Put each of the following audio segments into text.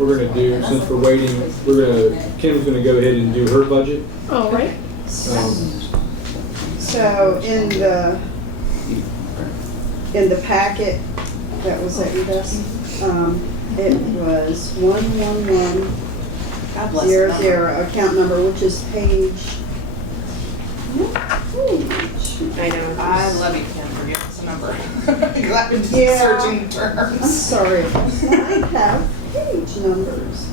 we're gonna do, since we're waiting, Kim's gonna go ahead and do her budget. All right. So in the packet that was at your desk, it was 11100, account number, which is page. I know. I love you, Kim, for giving us a number. Because I've been just Yeah. searching I'm terms. sorry, I have page numbers.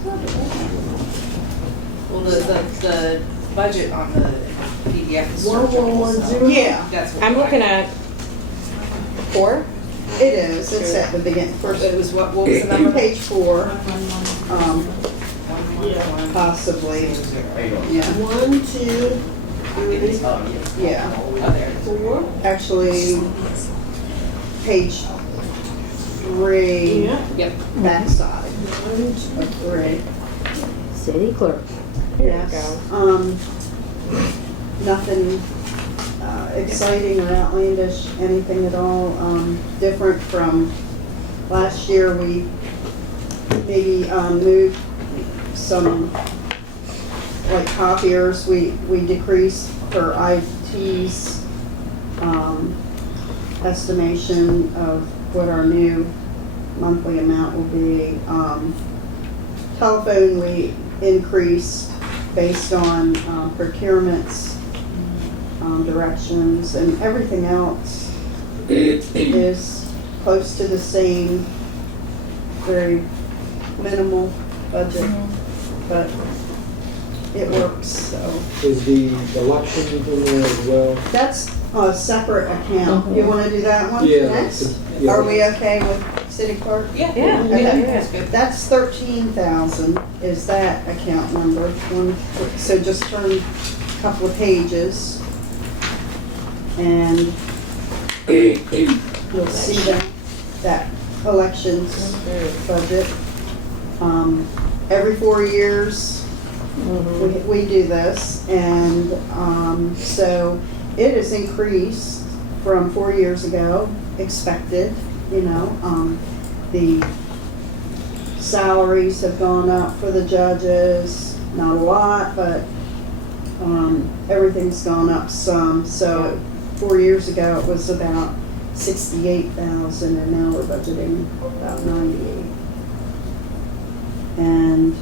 Well, the budget on the PDF is searchable, so. Yeah, That's what. I'm looking at 4. it is. It's at the beginning, first, It was what was the number? page 4, possibly. Yeah, 1, 2, yeah. Oh, there it is. 4. Actually, page 3, Yeah. Yep. backside of 3. City clerk. Here we Yes. go. Nothing exciting or outlandish, anything at all. Different from last year. We maybe moved some, like copiers. We decreased for IT's estimation of what our new monthly amount will be. Telephone, we increased based on procurements, directions, and everything else is close to the same, very minimal budget, but it works, so. Is the election in there as well? That's a separate account. You want to do that one Yeah, next? yeah. Are we okay with city clerk? Yeah. Yeah. Okay. That's good. That's 13,000 is that account number. So just turn a couple of pages and you'll see that elections budget. Every 4 years, we do this, and so it has increased from 4 years ago, expected, the salaries have gone up for the judges, not a lot, but everything's gone up some. So 4 years ago, it was about 68,000, and now we're budgeting about 98. And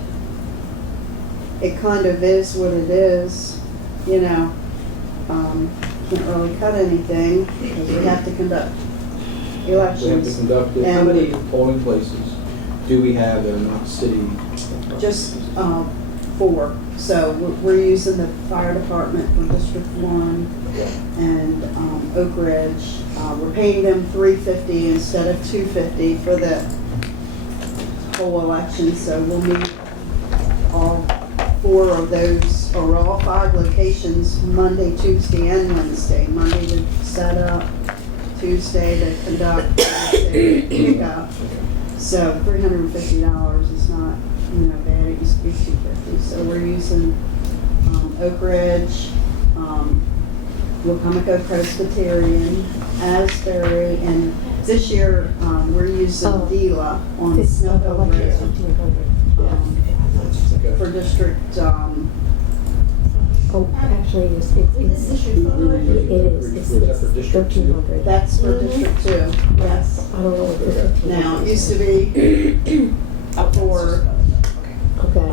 it kind of is what it is, can't really cut anything because we have to conduct We have to elections. conduct it. How And many polling places do we have that are not city? just 4. So we're using the fire department for District 1 and Oak Ridge. We're paying them $350 instead of $250 for the whole election. So we'll meet all 4 of those, or all 5 locations, Monday, Tuesday, and Wednesday. Monday to set up, Tuesday to conduct, Wednesday to pick up. So $350 is not, bad. It used to be $250. So we're using Oak Ridge, Wacomico Presbyterian, Asbury, and this year we're using Dela on Snow Hill Road for District. Oh, actually, it's Is that for District 2? 1300. That's for District 2. Yes. I don't know what this is. Now it used to be for. Okay.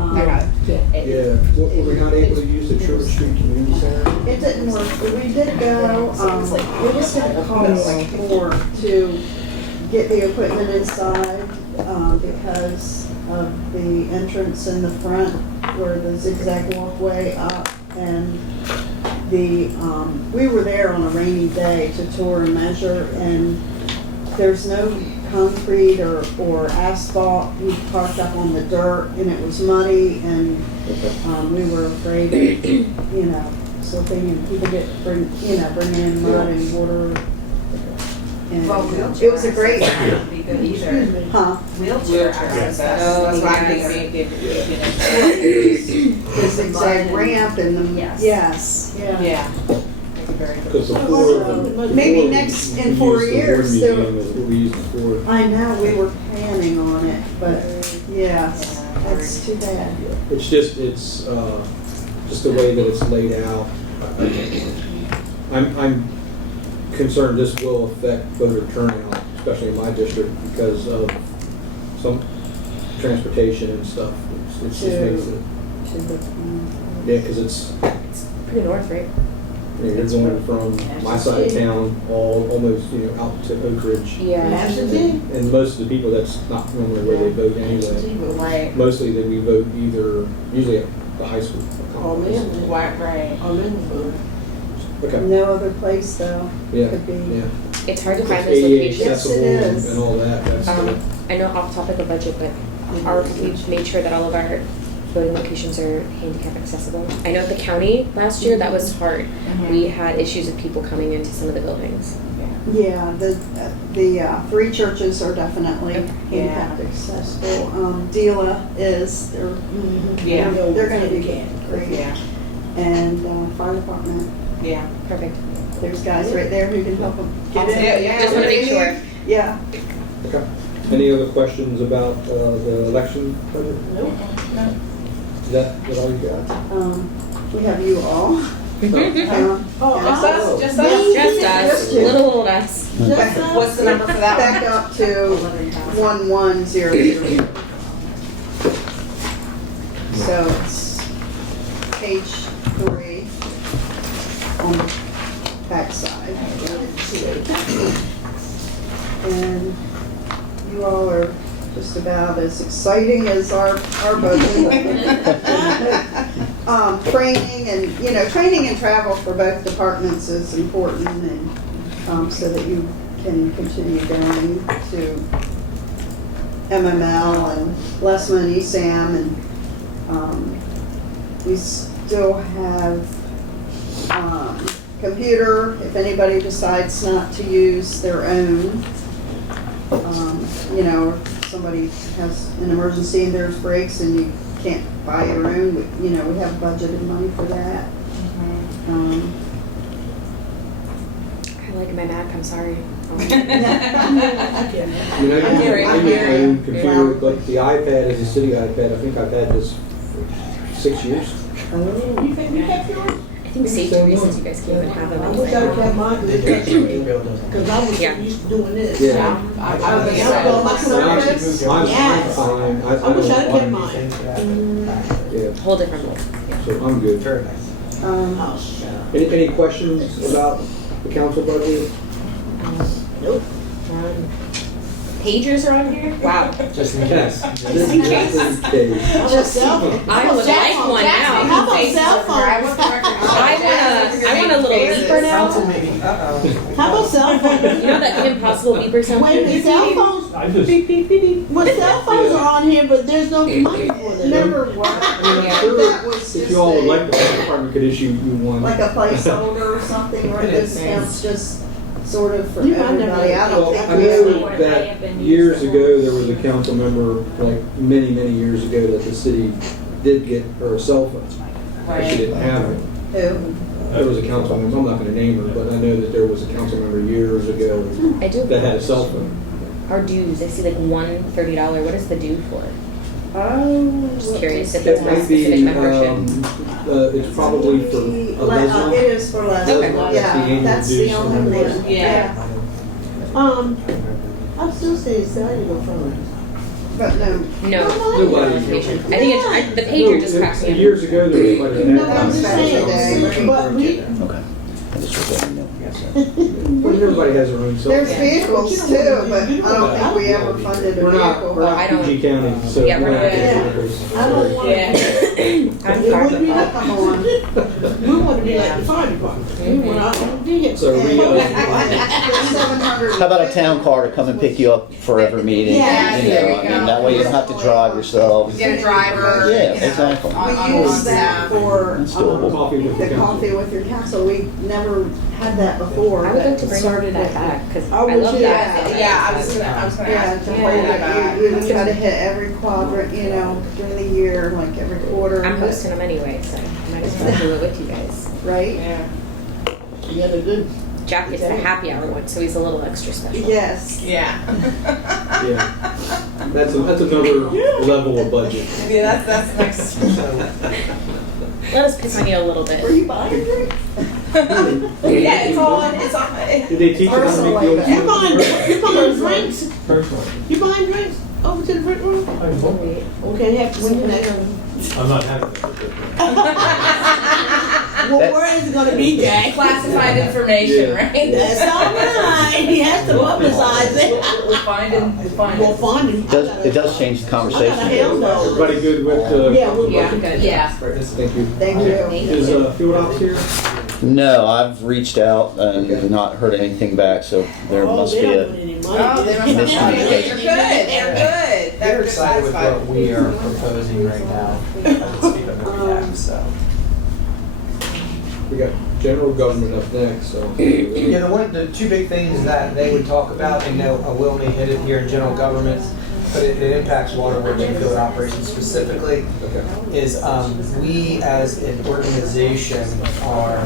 Yeah, were we not able to use the Church Street Community Center? It didn't work. We did go, we just had to cost more to get the equipment inside, because of the entrance in the front where the zigzag walkway up, and we were there on a rainy day to tour and measure, and there's no concrete or asphalt. We parked up on the dirt and it was muddy, and we were afraid of, slipping, and people bringing in mud and water. And Well, it was a great, wouldn't be good either. huh? Wheelchair access. That's what I'm thinking. The zigzag ramp and the, Yes. yes, yeah. Yeah. Very good. Because Maybe next, in 4 years, there- We used before. I know, we were planning on it, but, yeah. That's too bad. It's just the way that it's laid out. I'm concerned this will affect voter turnout, especially in my district, because of some transportation and stuff. It just makes it, yeah, because it's, Pretty north, right? you're going from my side of town almost, out to Oak Ridge. Yeah. And most of the people, that's not normally where they vote anyway. Right. Mostly that we vote usually at the high school. Right. Okay, No other place though. yeah, Could be. yeah. It's hard to find It's those ADA locations. Yes, it accessible is. and all that, that's I know off topic of budget, but we've made sure that all of our voting locations are handicap accessible. I know at the county last year, that was hard. We had issues with people coming into some of the buildings. Yeah, the three churches are definitely handicap accessible. Dela is, they're gonna be great. Yeah. And fire department, Yeah. Perfect. there's guys right there who can help them get in. Yeah. Just want to make sure. Yeah. Okay. Any other questions about the election budget? Nope. Is that all you got? We have you all. Just us? Just us? Just us, you. little old us. What's the number for that one? Back up to 1100. So it's page 3 on the back side. And you all are just about as exciting as our budget. Training and, training and travel for both departments is important, and so that you can continue going to MML and less money, Sam, and we still have computer, if anybody decides not to use their own. If somebody has an emergency and there's breaks and you can't buy your own, we have budgeted money for that. I like my Mac, I'm sorry. I use my own computer, but the iPad is a city iPad. I think I've had this for 6 years. You think you kept yours? I think safety reasons you guys can't even have them I wish I anyway. kept mine because I was so Yeah. used to doing this. Yeah. I'm I'm excited. going like I'm this. fine. Yes. I wish I kept mine. Yeah, Whole different world. so I'm good. Very nice. Oh, shut up. Any questions about the council budget? Nope. Pagers are on here? Wow. Just in Yes. case. Just in case. How about cell phone? I would like one How now. about cell phone? I want a little beeper now. Council meeting. How about cell phone? You know that impossible beeper sound? Wait a minute, cell phones, I just. well, cell phones are on here, but there's no money for them. Remember what? I'm Yeah. sure That was if just you all would a- like, the fire department could issue you one. Like a placeholder or something, where this counts just sort of for You might never- everybody. I don't Well, think I we know ever. that years ago, there was a council member, like many, many years ago, that the city did get her a cell phone. But she didn't have it. Who? There was a council member, I'm not gonna name her, but I know that there was a council member years ago I do. that had a cell phone. Our dues, I see like $1 $30. What is the due for? Oh. Just curious if That it's for a might be, specific membership. It's probably for a lesbian. It is for lesbian, Okay. yeah, that's the That's the only annual one. dues. Yeah. I'm still saying cellular phone. But no, No. Nobody. Information. I think it's, the pager just cracks me up. Years ago, there was quite a. No, I'm just saying, but we, Okay. I just was letting you know. Well, everybody has their own cell there's phone. vehicles too, but I don't think we ever funded a We're vehicle. not I don't- PG County, so. Yeah, we're we don't not. have Yeah. vehicles. I don't want, Yeah. I'm it would be far. like, Come on. we want to be like the fire department. We want our own vehicle. So we- There's 700. How about a town car to come and pick you up for every meeting? Yeah, You there know, you I mean, go. that way you don't have to drive yourself. Get a driver. Yeah, you know, exactly. We use that for That's doable. Coffee with the the council. coffee with your council. We never had that before. I would like but to bring started that it. back, because I I would love too. that. Yeah, I was gonna ask Yeah, you to to hold bring that back. it, we would try to hit every quadrant, during the year, like every quarter. I'm hosting them anyway, so I might as well do it with you guys. Right? Yeah. Yeah, they're good. Jack gets the happy hour one, so he's a little extra special. Yes. Yeah. Yeah. That's another level of budget. Yeah, that's next. Let us pick on you a little Were bit. you buying drinks? Yeah, it's on. Did they teach you how to make the old You buying drinks? Personally, You buying drinks over to the drink room? I won't. Okay, have to send that. I'm not having that. Well, where is it gonna be, Jack? Classified information, Yeah. right? That's all right. He has to publicize it. We'll find him. We'll find him. It does change the I conversation. got a hell no. Everybody good with Yeah, we're Yeah, working. good. Yeah. Thank you. Thank you. Is field ops here? No, I've reached out and not heard anything back, so there Oh, must they be don't a, put any money Oh, in they this. must Mission have. communication. They're good. They're good. They're They're excited with satisfied. what we are proposing right now. I can speak on their behalf, so. We got general government up next, so. Yeah, the two big things that they would talk about, and Will may hit it here in general government, but it impacts waterworks and field operations specifically, Okay. is we as an organization are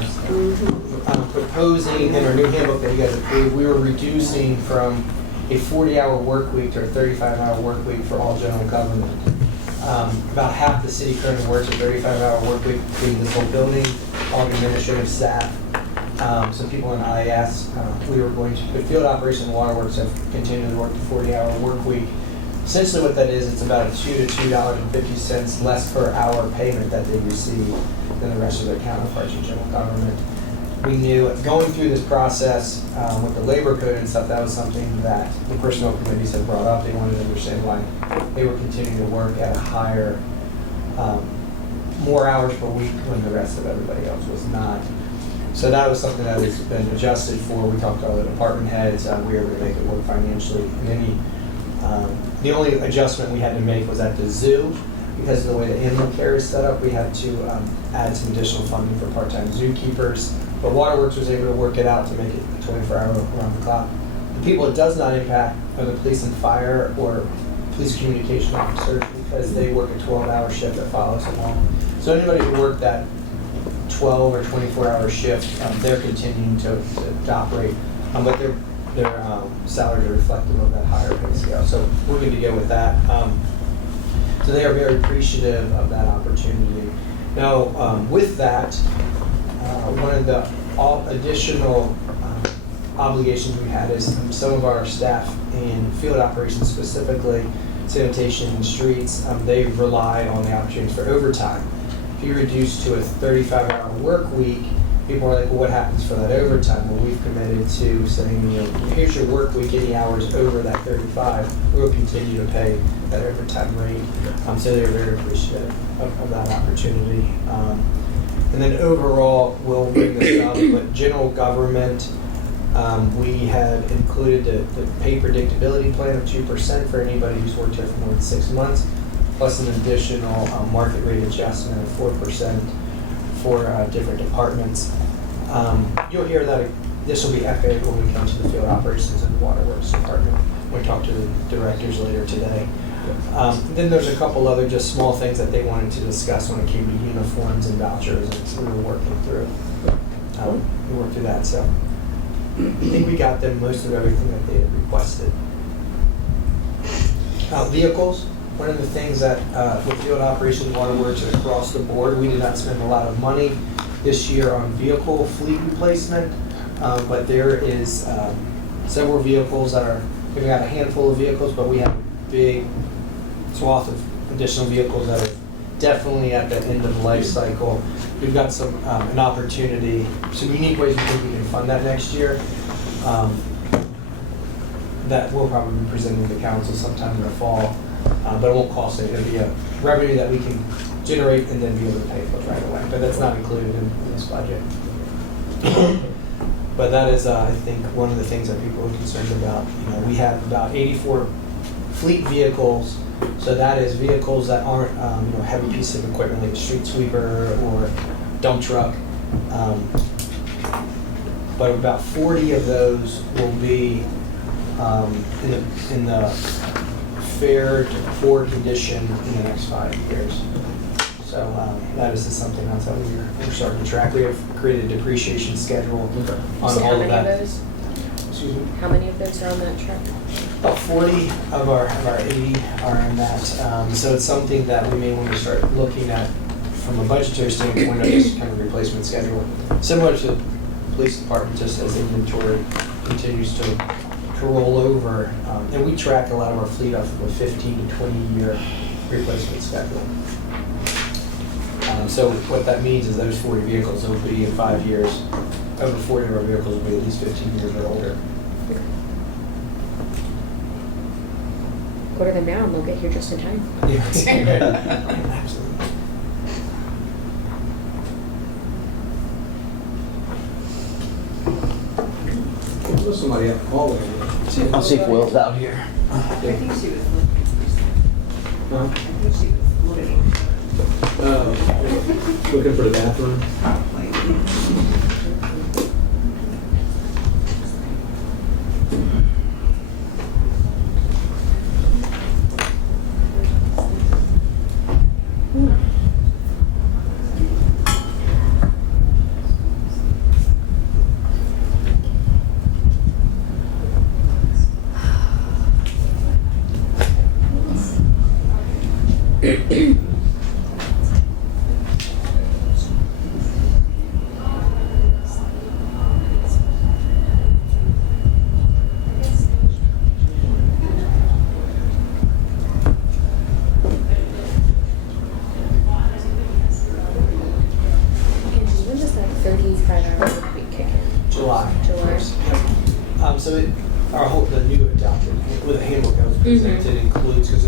proposing in our new handbook that you guys approved, we were reducing from a 40-hour work week to a 35-hour work week for all general government. About half the city currently works a 35-hour work week, including this whole building, all the administrative staff, some people in IAS. We were going to, the field operation and waterworks have continued to work the 40-hour work week. Essentially what that is, it's about a $2 to $2.50 less per hour payment that they receive than the rest of their counterparts in general government. We knew going through this process with the labor code and stuff, that was something that the personnel committees had brought up. They wanted to understand why they were continuing to work at a higher, more hours per week when the rest of everybody else was not. So that was something that has been adjusted for. We talked to all the department heads. We were going to make it work financially. And the only adjustment we had to make was at the zoo. Because of the way the animal care is set up, we had to add some additional funding for part-time zookeepers. But Waterworks was able to work it out to make it a 24-hour around the clock. The people it does not impact are the police and fire or police communication officers because they work a 12-hour shift that follows along. So anybody who worked that 12 or 24-hour shift, they're continuing to operate, but their salaries are reflective of that higher pay scale. So we're good to go with that. So they are very appreciative of that opportunity. Now, with that, one of the additional obligations we had is some of our staff in field operations, specifically sanitation and streets, they rely on the opportunities for overtime. If you reduce to a 35-hour work week, people are like, well, what happens for that overtime? Well, we've committed to saying, here's your work week, any hours over that 35, we will continue to pay that overtime rate. So they're very appreciative of that opportunity. And then overall, we'll bring this up, but general government, we have included the pay predictability plan of 2% for anybody who's worked here for more than 6 months, plus an additional market rate adjustment of 4% for different departments. You'll hear that this will be echoed when we come to the field operations and waterworks department. We talk to the directors later today. Then there's a couple other just small things that they wanted to discuss when it came to uniforms and vouchers, and we were working through. We worked through that, so I think we got them most of everything that they had requested. Vehicles. One of the things that with field operations waterworks across the board, we did not spend a lot of money this year on vehicle fleet replacement, but there is several vehicles that are, we've got a handful of vehicles, but we have a big swath of additional vehicles that are definitely at the end of the life cycle. We've got some an opportunity, some unique ways we think we can fund that next year. That we'll probably be presenting to the council sometime in the fall. But it won't cost it. It'll be a revenue that we can generate and then be able to pay for it right away. But that's not included in this budget. But that is, I think, one of the things that people are concerned about. We have about 84 fleet vehicles. So that is vehicles that aren't, heavy pieces of equipment like a street sweeper or dump truck. But about 40 of those will be in the fair to poor condition in the next 5 years. So that is just something else that we're starting to track. We have created a depreciation schedule on So how all of many of that. those? Excuse me? How many of those are on that truck? About 40 of our 80 are in that. So it's something that we may want to start looking at from a budgetary standpoint, of just kind of replacement schedule. Similar to the police department, just as inventory continues to roll over. And we track a lot of our fleet off of a 15 to 20 year replacement schedule. So what that means is those 40 vehicles will be in 5 years. Over 40 of our vehicles will be at least 15 years or older. Order them now and they'll get here just in time. Absolutely. There's somebody out in the hallway. I'll see if Will's out here. I think she was looking for something. Huh? I think she was looking. Looking for the bathroom. Probably. When does that 35-hour work week kick in? July. July. So the new adopted, with the handbook that was presented includes, because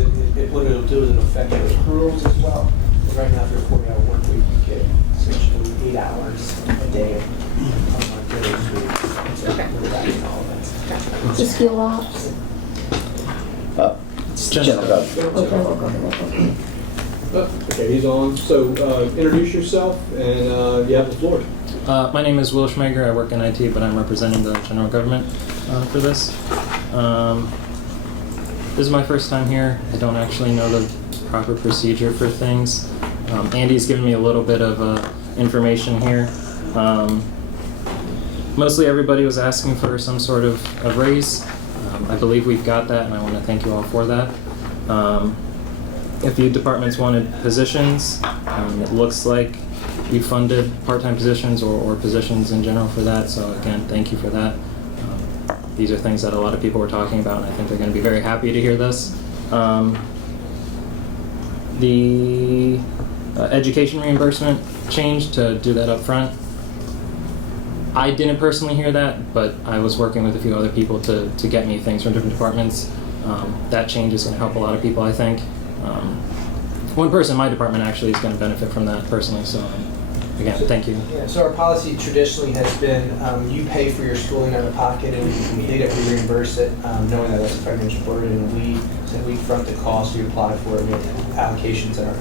what it'll do is it'll affect your accruals as well. Right now, if you're 40-hour work week, you get essentially 8 hours a day on those weeks. So Okay. we're adopting all of that. The skill ops. General Gov. Okay, he's on. So introduce yourself and you have the floor. My name is Will Schmager. I work in IT, but I'm representing the general government for this. This is my first time here. I don't actually know the proper procedure for things. Andy's given me a little bit of information here. Mostly everybody was asking for some sort of raise. I believe we've got that, and I want to thank you all for that. A few departments wanted positions. It looks like you funded part-time positions or positions in general for that, so again, thank you for that. These are things that a lot of people were talking about, and I think they're going to be very happy to hear this. The education reimbursement change to do that up front. I didn't personally hear that, but I was working with a few other people to get me things from different departments. That change is going to help a lot of people, I think. One person in my department actually is going to benefit from that personally, so again, thank you. Yeah, so our policy traditionally has been you pay for your schooling out of pocket, and if you complete it, we reimburse it, knowing that that's a financial burden, and we front the cost, we apply for it, we have allocations in our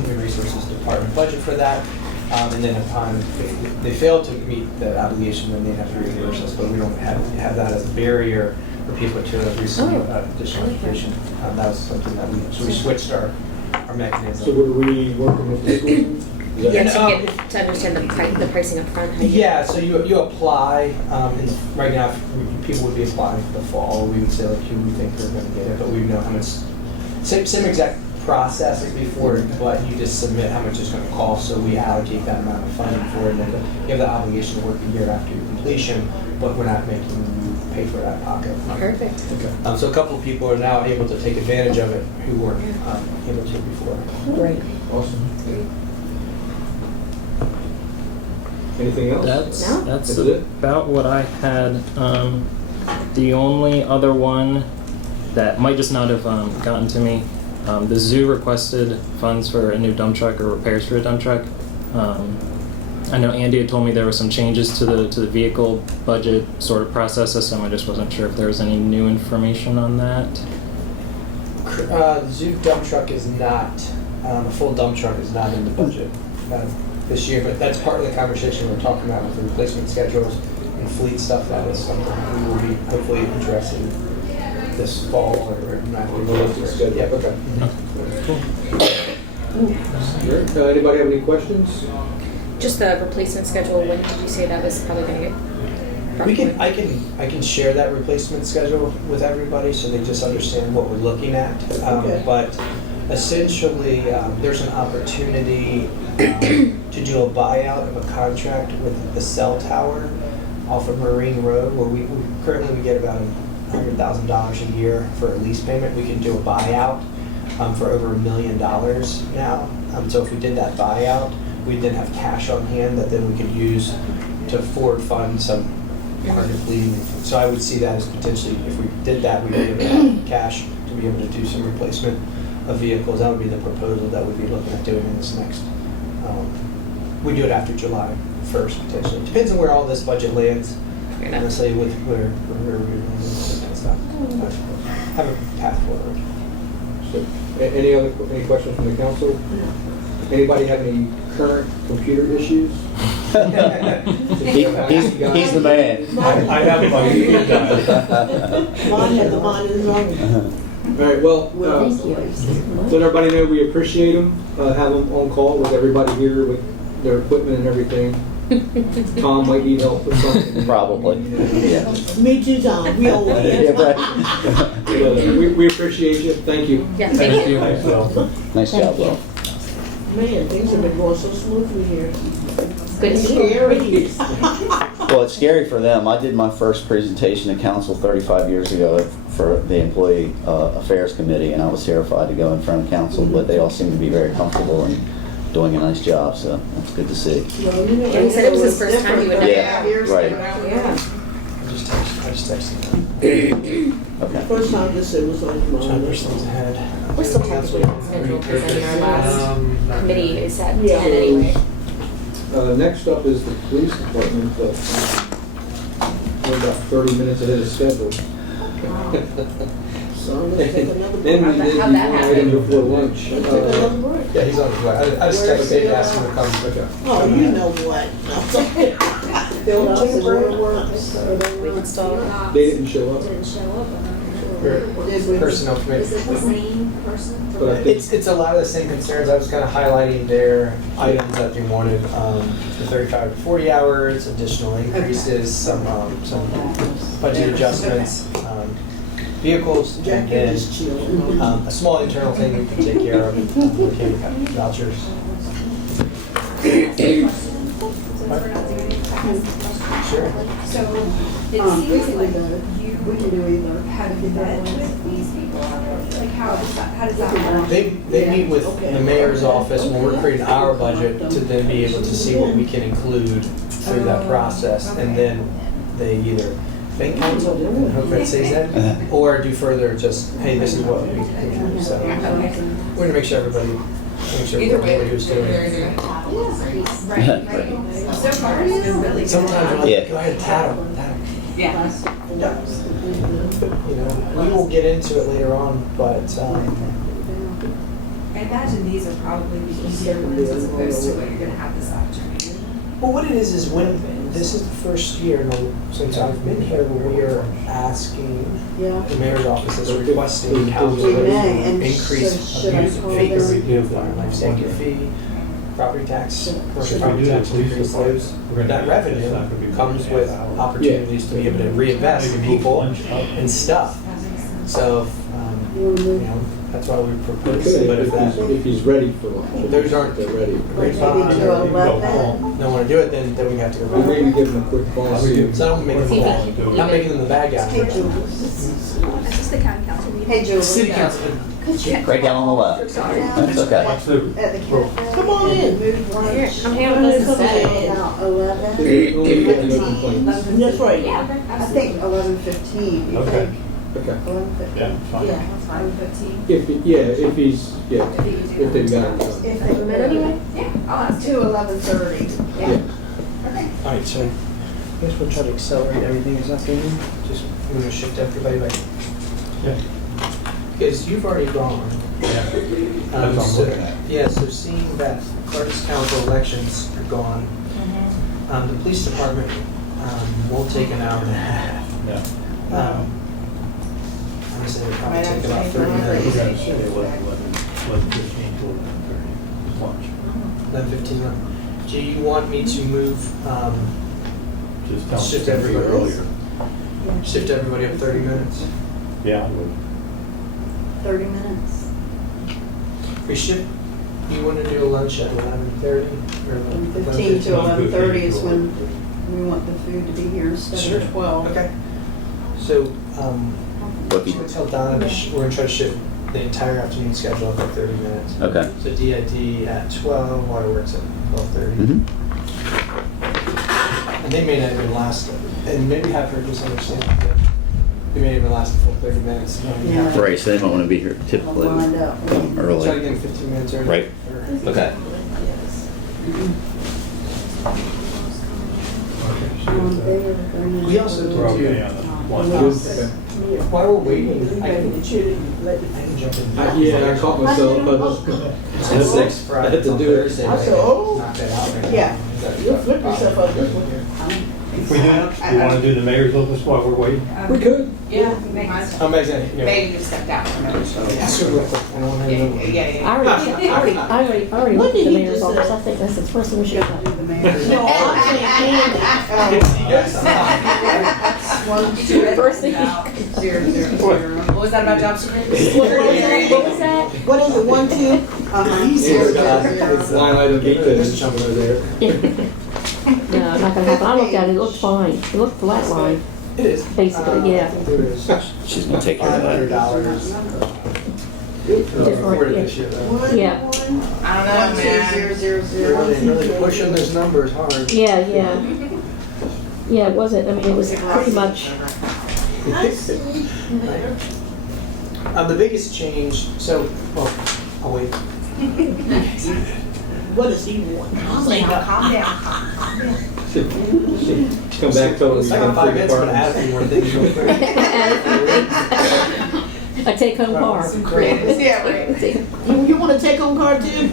human resources department budget for that, and then upon, if they fail to meet the obligation, then they have to reimburse us, but we don't have that as a barrier for people to receive additional education. That was something that we switched our mechanism. So were we working with the school? Yeah, to understand the pricing up front. Yeah, so you apply, and right now, people would be applying for the fall. We would say, like, who we think they're going to get it, but we know how much, same exact process as before, but you just submit how much it's going to cost, so we allocate that amount of funding for it, and then you have the obligation to work a year after your completion, but we're not making you pay for that pocket. Perfect. Okay. So a couple of people are now able to take advantage of it who weren't able to before. Great. Awesome. Anything else? No? That's That's it? about what I had. The only other one that might just not have gotten to me, the zoo requested funds for a new dump truck or repairs for a dump truck. I know Andy had told me there were some changes to the vehicle budget sort of process system. I just wasn't sure if there was any new information on that. The zoo dump truck is not, a full dump truck is not in the budget this year, but that's part of the conversation we're talking about with the replacement schedules and fleet stuff. That is something we will be hopefully interested in this fall or not. Realistic schedule. Yeah, okay. Anybody have any questions? Just the replacement schedule, when did you say that was probably gonna get? I can share that replacement schedule with everybody so they just understand what we're looking at. Okay. But essentially, there's an opportunity to do a buyout of a contract with the cell tower off of Marine Road, where we currently we get about $100,000 a year for a lease payment. We can do a buyout for over $1 million now. So if we did that buyout, we'd then have cash on hand that then we could use to forward fund some part of leading. So I would see that as potentially, if we did that, we'd be able to have cash to be able to do some replacement of vehicles. That would be the proposal that we'd be looking at doing in this next, we do it after July 1st potentially. Depends on where all this budget lands, honestly, with where we're moving and stuff. But have a path forward. So, any questions from the council? Anybody have any current computer issues? He's the man. I have my Mine had the mine is wrong. All right, well, Thank you. let everybody know we appreciate them, have them on call with everybody here with their equipment and everything. Tom might need help with something. Probably. Yeah. Me too, Tom. We all want Yeah, it. right. We appreciate you. Thank you. Yeah, thank you. Nice job, Will. Man, things have been going so smoothly here. Good to see you. Scary. Well, it's scary for them. I did my first presentation to council 35 years ago for the Employee Affairs Committee, and I was terrified to go in front of council, but they all seem to be very comfortable and doing a nice job, so that's good to see. Well, you know, Yeah, he said it was his first time he would never. Yeah, right. Yeah. I just texted them. Okay. First time this was on Trying to mine. push things ahead. We're still technically on schedule because I mean our last committee is at 10 Yeah. anyway. Next up is the police department. We're about 30 minutes ahead of schedule. So I'm gonna take another break. Then we did the How'd that one item happen? before lunch. Take another break. Yeah, he's on his way. I just texted Dave to ask him to come. Okay. Oh, you know what? Fill out some waterworks, or We can still. They didn't show up, Personnel committee. Is it the same person? but I think It's a lot of the same concerns. I was kind of highlighting their items that they wanted, the 35 to 40 hours, additional increases, some budget adjustments, vehicles, and Jackie then just chilling. a small internal thing we can take care of, mechanic vouchers. Sure. So We it can seems do like both. you We can do either. have met with these people. Like how does that work? They meet with the mayor's office when we're creating our budget to then be able to see what we can include through that process. And then they either thank council and hope that stays in, or do further just, hey, this is what we can do. So we're gonna make sure everybody Either way, who's they're doing very it. good. Right. So far, it's been really good. Sometimes we're like, Yeah. go ahead, tat them. Yeah. You know, we will get into it later on, but, I imagine these are probably the easier ones as opposed to what you're gonna have this afternoon. well, what it is when, this is the first year since I've been here where we are asking, Yeah. the mayor's office is requesting council We may, and increase so of should I music call fees, them? fire life safety fee, property tax, commercial If we property do the tax police increase department, those. we're gonna That have- revenue it's not gonna be comes with 48 hours. opportunities to be able to reinvest in people and stuff. So, You wanna you move? know, that's why we he propose could it, but if that, if he's ready for lunch. Those aren't- They're ready. Great Maybe fine, to or 11. don't wanna do it, then we have to go We back. maybe give him a quick call. see if- So I don't make them the bad, not making them the bad Hey, guy. Julie. It's just the county council meeting. Hey, Julie. City council. Right down on the left. That's okay. What's the, At the cafe. Come on in. Move lunch. Here, I'm handling this Until instead. about 11. They only get no complaints. That's right. Yeah, I absolutely. think 11:15. You Okay. think? Okay. 11:15. yeah, fine. Yeah. That's fine, 15. If he's, yeah, If you could do if they've that. got it done. If they Minute anyway? Yeah, I'll ask to 11:30. Yeah. Okay. All right, so I guess we'll try to accelerate everything this afternoon. Just, we're gonna shift everybody back. Yeah. Because you've already gone. Yeah. That's what I'm So- looking at. Yeah, so seeing that Clerk's Council elections are gone, the police department won't take an hour and a half. Yeah. I would say it'll probably Right take after about they 30 go. minutes. We're gonna say 11:15 to 11:30. March. 11:15. Do you want me to move, Just tell them Shift it's gonna be everybody. earlier. shift everybody up 30 minutes? Yeah, I would. 30 minutes. We shift, you want to do a lunch at 11:30 or 15 to 11:30 is 11:15. when we want the food to be here instead Sure. of 12. Okay. So, What I'm gonna tell Donna that we're gonna try to shift the entire afternoon schedule up by 30 minutes. Okay. So DID at 12, Waterworks at 12:30. Mhm. And they may not even last, and maybe have her just understand that they may even last a full 30 minutes. Yeah. Right, so they don't want to be here typically. I'll wind up. Come Try to early. get them 15 minutes early. Right. Okay. They were bringing We also food. We're okay do, on the one. We also- while we're waiting, I can jump in. Yeah, I caught myself, but It's at 6 I had to do it. Thursday. I said, oh. Knock that out right now. Yeah. You'll flip yourself up this one. If we do, you want to do the mayor's office while we're waiting? We could. Yeah, Oh, Meg's in here. Megan just stepped out. Remember? So real quick, I don't want her to know. Yeah. I already What looked did at the he mayor's just office. say? I think that's the first thing we should Do have. the mayor's. No, I'm saying Candy. First thing. 0, 0, 0. What was that about job security? What was that? What is it, 1, 2? It's line item Just jump over there. No, not gonna happen. I looked at it. It looked fine. It looked flat line, It is. basically, yeah. There is She's going to take care of that. $500. Different, Afforded yeah. this year though. Yeah. I don't know, man. Really pushing those numbers hard. Yeah, yeah. Yeah, it wasn't, I mean, it was pretty much, The biggest change, so, well, I'll wait. What does he want? Calm down, calm down. Come back to us. Second 5 minutes, I'm gonna add a few more things real quick. a take-home car. Yeah, right. You want a take-home car too?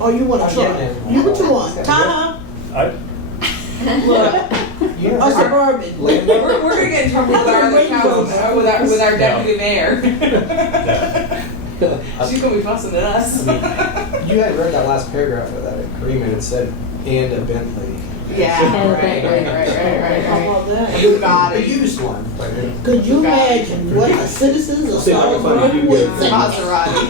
Or you want a I'm truck? getting it. You what you want? Tahoe? What? You Or know, Suburban? We're gonna get in trouble with our other council, with our deputy mayor. She's gonna be fussing at us. you had read that last paragraph of that agreement, it said, and a Bentley. Yeah, right. How about that? You got A it. used one, but Could you imagine what the citizens of See, I can find Salisbury you would good. think? Maserati.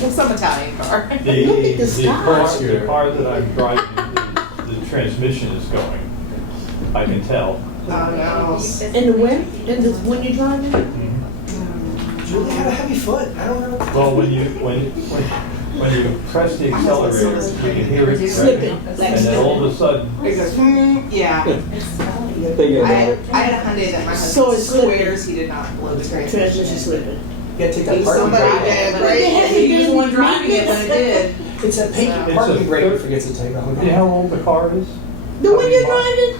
Well, some Italian car. Look at the The sky. car that I'm driving, the transmission is going. I can tell. Oh, no. In the wind? When you driving? Julie had a heavy foot, I don't know. Well, when you press the accelerator, you can hear it Slipping. crack, and then all of a sudden, It goes, yeah. Thinking I about had a Hyundai that my So husband it's slipping. swears he did not blow the Transmission transmission. slipping. You gotta take that He's parking somebody brake. did, but Right. he was the one driving it when it did. It's that pink It's parking a brake he third- forgets to take off. you know how old the car is? The one you're driving?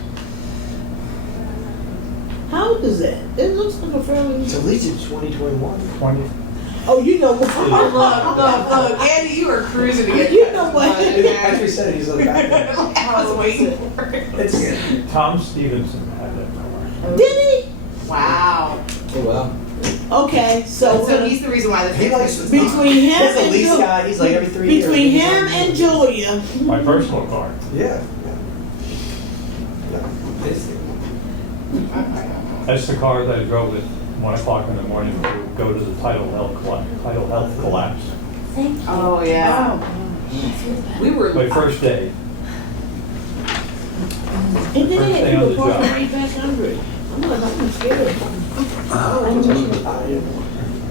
How old is that? It looks like a fairly. It's at least it's 2021. 20? Oh, you know what? Look, Andy, you are cruising to get You cut know this what? money, After man. he said it, he's like, back there. I was waiting for it. It's, Tom Stevenson had that car. Did he? Wow. Oh, wow. Okay, so So he's the reason why the He likes transmission was between him he's a and lease Julia, guy, he's like every 3 years. between him and Julia, My personal car. Yeah. It's- That's the car that I drove at 1 o'clock in the morning to go to the tidal health collapse. Oh, yeah. We were. My first day. and then First they day had on the people parking job. right back under it. I'm like, I'm scared.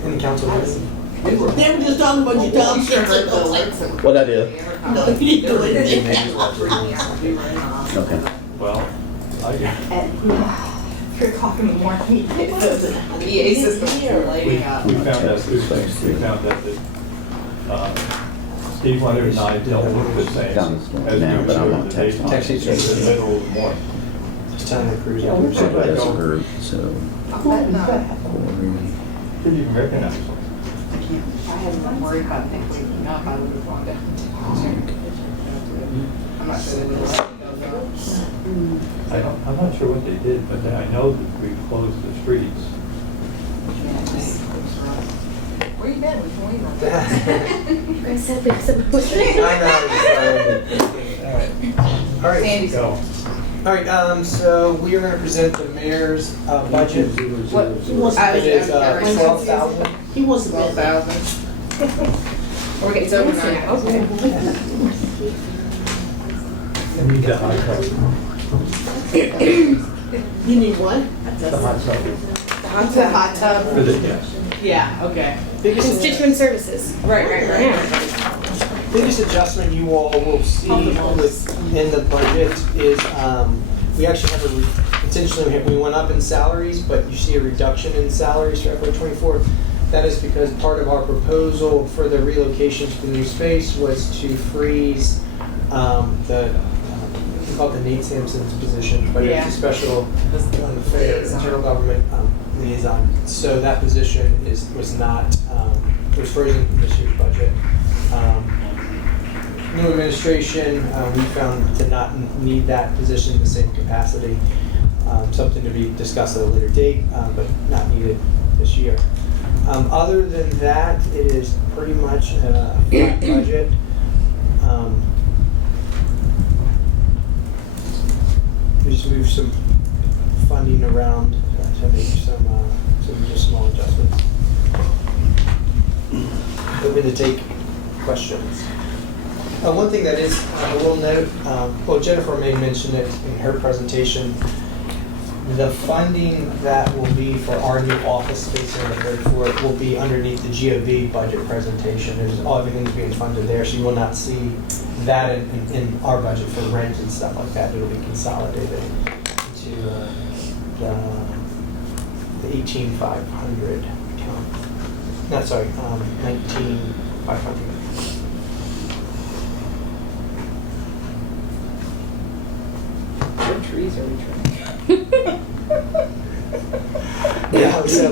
In the council meeting. They were just talking about your dog. You should have heard the lyrics. What'd I do? No, you didn't do it. Okay. Well, I, 3 o'clock in the morning. The PA system lighting up. we found out two things. We found out that Steve Leonard and I dealt with the same. Done now, but I won't text on. Text each In the other. middle of the morning. Just telling the crews. So that's a group, so. Corey. Didn't even recognize him. I hadn't been worried about things waking up, I would have gone down. I'm not sure they did. I'm not sure what they did, but I know that we closed the streets. Where you been? We've been waiting on You guys said we have some motion. I know. All right. Sandy's Go. All right. So we are going to present the mayor's budget. What, he wants It to is 12,000. He wants to bet that. 12,000. We're getting over 9. Okay. I need the hot cover. You need what? The hot cover. The hot tub. For the, yeah. Yeah, okay. Constituent services. Right. Biggest adjustment you all will see within the budget is we actually have intentionally we went up in salaries, but you see a reduction in salaries for FY24. That is because part of our proposal for the relocation to the new space was to freeze we call it the Nate Sampson's position, but it's a special general government liaison. So that position was frozen in this year's budget. New administration, we found to not need that position in the same capacity. Something to be discussed at a later date, but not needed this year. Other than that, it is pretty much a flat budget. We just moved some funding around to make some just small adjustments. Open to take questions. One thing that is, I will note, well, Jennifer may mention it in her presentation, the funding that will be for our new office space in the third floor will be underneath the GOV budget presentation. Everything's being funded there, so you will not see that in our budget for rent and stuff like that. It'll be consolidated into the 18,500 account. No, sorry, 19,500. What trees are we trying? Yeah, so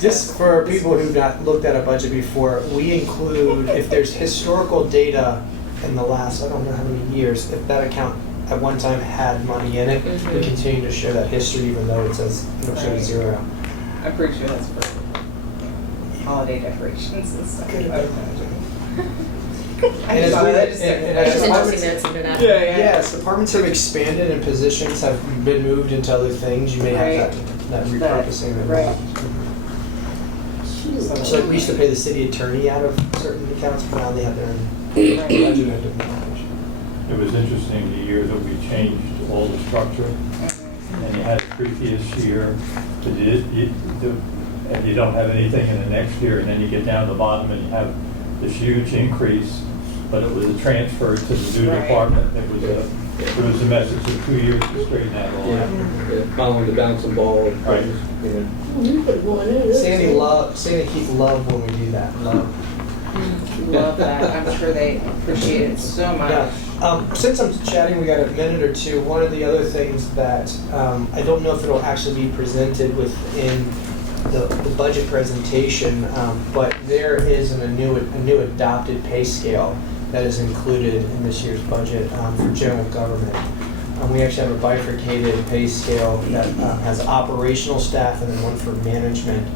just for people who've not looked at a budget before, we include, if there's historical data in the last, I don't know how many years, if that account at one time had money in it, we continue to show that history even though it says, shows 0. I'm pretty sure that's for holiday decorations and stuff. And as There's interesting departments- notes under that. Yes, departments have expanded and positions have been moved into other things. You may have that repurposing. So like we used to pay the city attorney out of certain accounts, but now they have their own budget. It was interesting the year that we changed all the structure, and you had the previous year, but and you don't have anything in the next year, and then you get down to the bottom and you have this huge increase, but it was a transfer to the new department. It was a message of 2 years to straighten that all out. Yeah, following the bouncing ball. Right. You put it going in. Sandy and Keith love when we do that. Love that. I'm sure they appreciate it so much. Yeah. Since I'm chatting, we got a minute or two. One of the other things that I don't know if it'll actually be presented within the budget presentation, but there is a new adopted pay scale that is included in this year's budget for general government. We actually have a bifurcated pay scale that has operational staff and then one for management.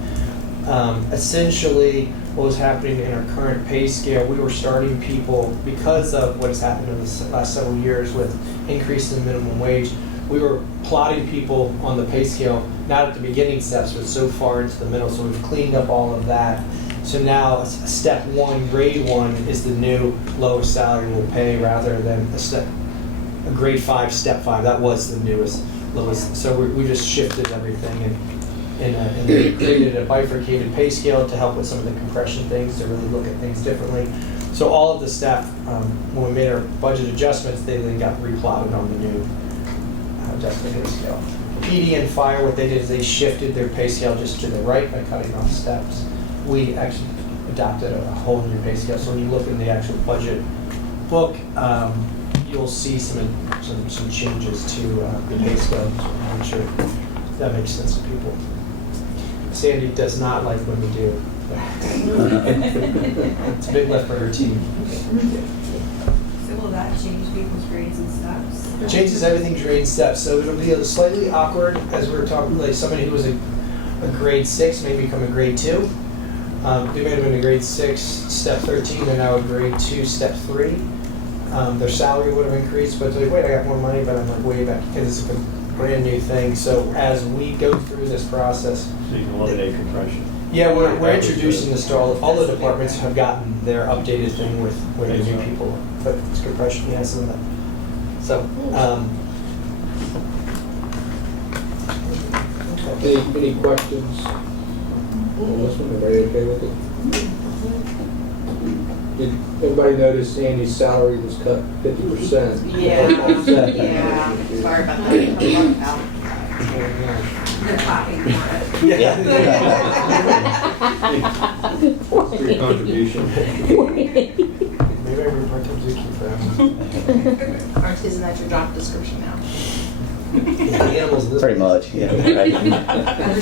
Essentially, what was happening in our current pay scale, we were starting people, because of what has happened in the last several years with increase in minimum wage, we were plotting people on the pay scale, not at the beginning steps, but so far into the middle. So we've cleaned up all of that. So now step 1, grade 1 is the new lowest salary we'll pay rather than a grade 5, step 5. That was the lowest. So we just shifted everything and created a bifurcated pay scale to help with some of the compression things, to really look at things differently. So all of the staff, when we made our budget adjustments, they then got replotted on the new adjusted pay scale. PD and fire, what they did is they shifted their pay scale just to the right by cutting off steps. We actually adopted a whole new pay scale. So when you look in the actual budget book, you'll see some changes to the pay scale. I'm sure that makes sense to people. Sandy does not like when we do that. It's a big lift for her team. So will that change people's grades and steps? It changes everything's grade steps, so it'll be slightly awkward as we're talking, like somebody who was a grade 6 may become a grade 2. They might have been a grade 6, step 13, and now a grade 2, step 3. Their salary would have increased, but they're like, wait, I got more money, but I'm like way back because it's a brand new thing. So as we go through this process, So you can eliminate compression. yeah, we're introducing this to all the departments have gotten their updated thing with the new people. But it's compression, yes, and that. So, Any questions on this one? Everybody okay with it? Did everybody notice Andy's salary was cut 50%? Yeah. Yeah. Sorry about that. They're clapping for it. For your contribution. maybe I read part-time zookeeper. Isn't that your job description now? Animals. Pretty much, yeah. Right.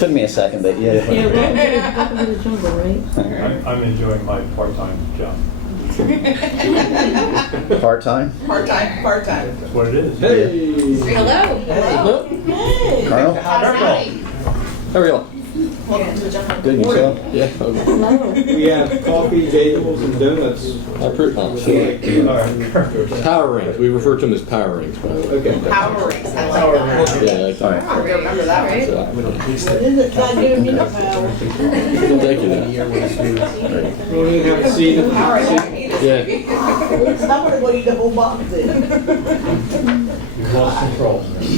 Took me a second, but yeah. Yeah, welcome to the jungle, right? I'm enjoying my part-time job. Part-time? Part-time. That's what it is. Hey! Hello. Colonel? How are you? Welcome to the jungle. Good, yourself? Yeah. Hello. We have coffee, bagels, and donuts. Power rings. We refer to them as power rings, by the way. Okay. Power rings. I like that. Yeah, that's all right. I remember that, right? So, What is it? Try giving me the power. thank you. Now. You don't even have a seat in the All seat. right. Yeah. Somebody will eat the whole box then. You've lost control. Did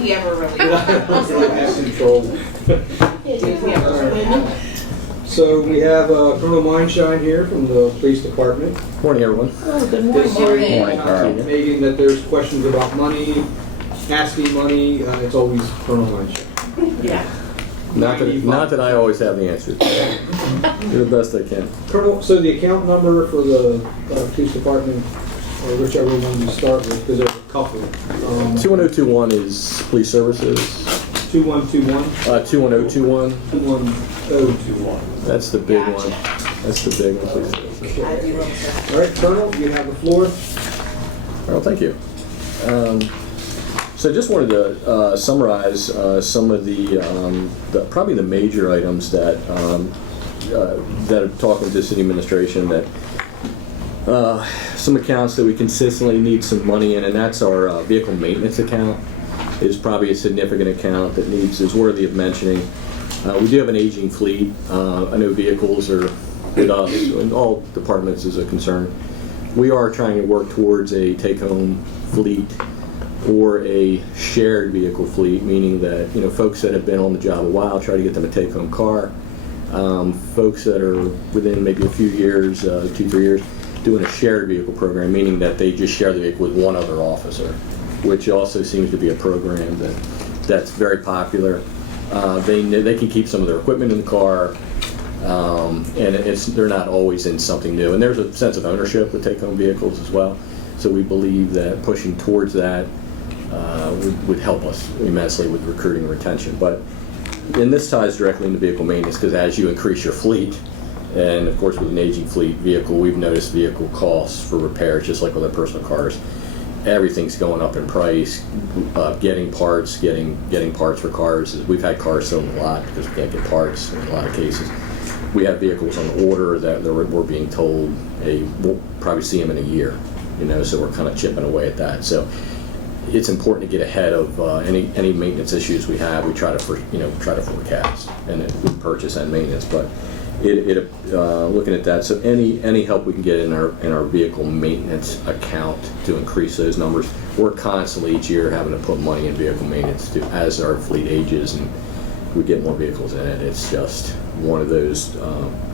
he ever really? Have control. Did he ever really? So we have Colonel Mindshine here from the police department. Morning, everyone. Oh, good morning. Morning, Carl. Megan, that there's questions about money, asking money, it's always Colonel Mindshine. Yeah. Not that I always have the answers. Do the best I can. Colonel, so the account number for the police department, or whichever one you start with, because there's a couple. 21021 is police services. 2121. 21021. 21021. That's the big one. That's the big one, police services. All right, Colonel, you have the floor. Well, thank you. So I just wanted to summarize some of the probably the major items that that are talking to city administration, that some accounts that we consistently need some money in, and that's our vehicle maintenance account. Is probably a significant account that is worthy of mentioning. We do have an aging fleet. I know vehicles are with us, and all departments is a concern. We are trying to work towards a take-home fleet or a shared vehicle fleet, meaning that, you know, folks that have been on the job a while, try to get them a take-home car. Folks that are within maybe a few years, 2-3 years, doing a shared vehicle program, meaning that they just share the vehicle with one other officer, which also seems to be a program that's very popular. They can keep some of their equipment in the car, and they're not always in something new. And there's a sense of ownership with take-home vehicles as well. So we believe that pushing towards that would help us immensely with recruiting and retention. But and this ties directly into vehicle maintenance, because as you increase your fleet, and of course with an aging fleet vehicle, we've noticed vehicle costs for repairs, just like with our personal cars. Everything's going up in price. Getting parts for cars. We've had cars sold a lot because we can't get parts in a lot of cases. We have vehicles on order that we're being told, hey, we'll probably see them in a year. You know, so we're kind of chipping away at that. So it's important to get ahead of any maintenance issues we have. We try to forecast and purchase and maintenance. But looking at that, so any help we can get in our vehicle maintenance account to increase those numbers. We're constantly each year having to put money in vehicle maintenance as our fleet ages and we get more vehicles in it. It's just one of those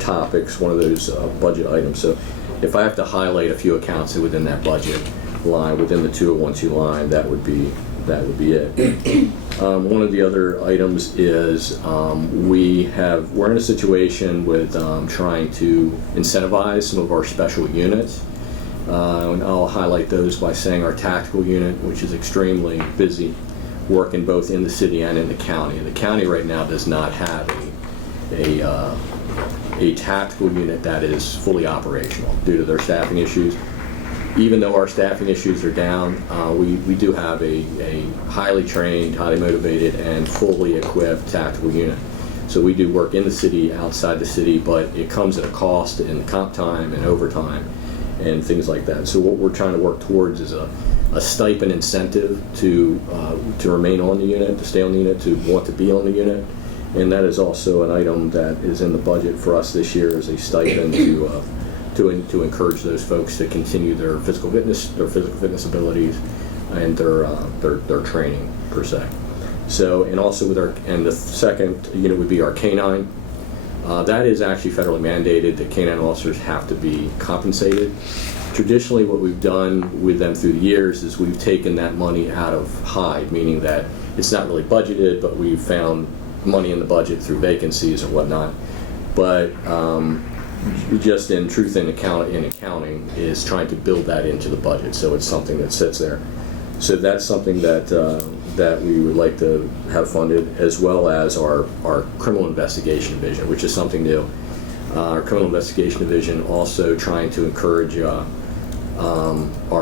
topics, one of those budget items. So if I have to highlight a few accounts within that budget line, within the 2012 line, that would be it. One of the other items is we're in a situation with trying to incentivize some of our special units. And I'll highlight those by saying our tactical unit, which is extremely busy, working both in the city and in the county. And the county right now does not have a tactical unit that is fully operational due to their staffing issues. Even though our staffing issues are down, we do have a highly trained, highly motivated, and fully equipped tactical unit. So we do work in the city, outside the city, but it comes at a cost in comp time and overtime and things like that. So what we're trying to work towards is a stipend incentive to remain on the unit, to stay on the unit, to want to be on the unit. And that is also an item that is in the budget for us this year as a stipend to encourage those folks to continue their physical fitness abilities and their training per se. So, and also the second unit would be our canine. That is actually federally mandated that canine officers have to be compensated. Traditionally, what we've done with them through the years is we've taken that money out of Hyde, meaning that it's not really budgeted, but we've found money in the budget through vacancies or whatnot. But just in truth in accounting is trying to build that into the budget, so it's something that sits there. So that's something that we would like to have funded, as well as our criminal investigation division, which is something new. Our criminal investigation division also trying to encourage our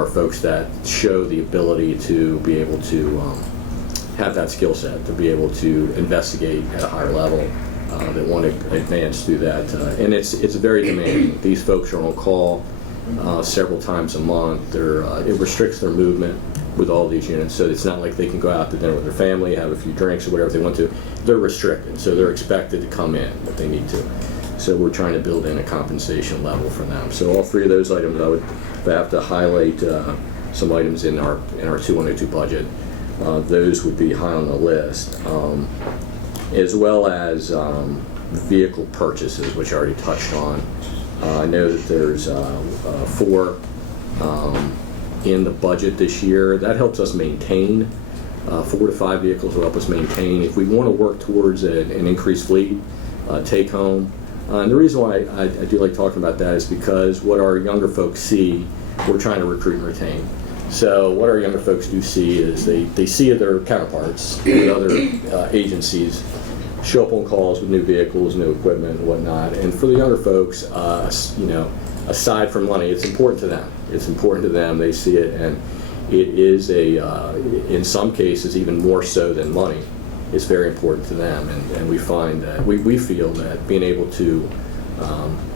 folks that show the ability to be able to have that skill set, to be able to investigate at a higher level, that want to advance through that. And it's very demanding. These folks are on call several times a month. It restricts their movement with all these units, so it's not like they can go out to dinner with their family, have a few drinks or whatever they want to. They're restricted, so they're expected to come in if they need to. So we're trying to build in a compensation level for them. So all three of those items, if I have to highlight some items in our 2102 budget, those would be high on the list, as well as vehicle purchases, which I already touched on. I know that there's 4 in the budget this year. That helps us maintain 4 to 5 vehicles will help us maintain. If we want to work towards an increased fleet, take home. And the reason why I do like talking about that is because what our younger folks see, we're trying to recruit and retain. So what our younger folks do see is they see their counterparts with other agencies show up on calls with new vehicles, new equipment, and whatnot. And for the younger folks, aside from money, it's important to them. It's important to them. They see it, and it is in some cases, even more so than money, it's very important to them. And we find that we feel that being able to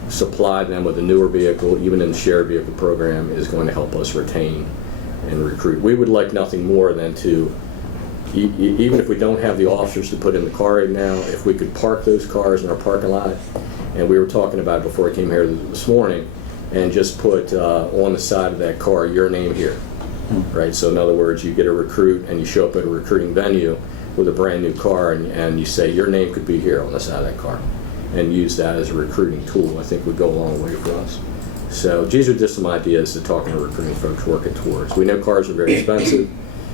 supply them with a newer vehicle, even in the shared vehicle program, is going to help us retain and recruit. We would like nothing more than to, even if we don't have the officers to put in the car right now, if we could park those cars in our parking lot, and we were talking about it before I came here this morning, and just put on the side of that car your name here, right? So in other words, you get a recruit and you show up at a recruiting venue with a brand new car, and you say your name could be here on the side of that car, and use that as a recruiting tool. I think would go a long way for us. So these are just some ideas to talking to recruiting folks working towards. We know cars are very expensive.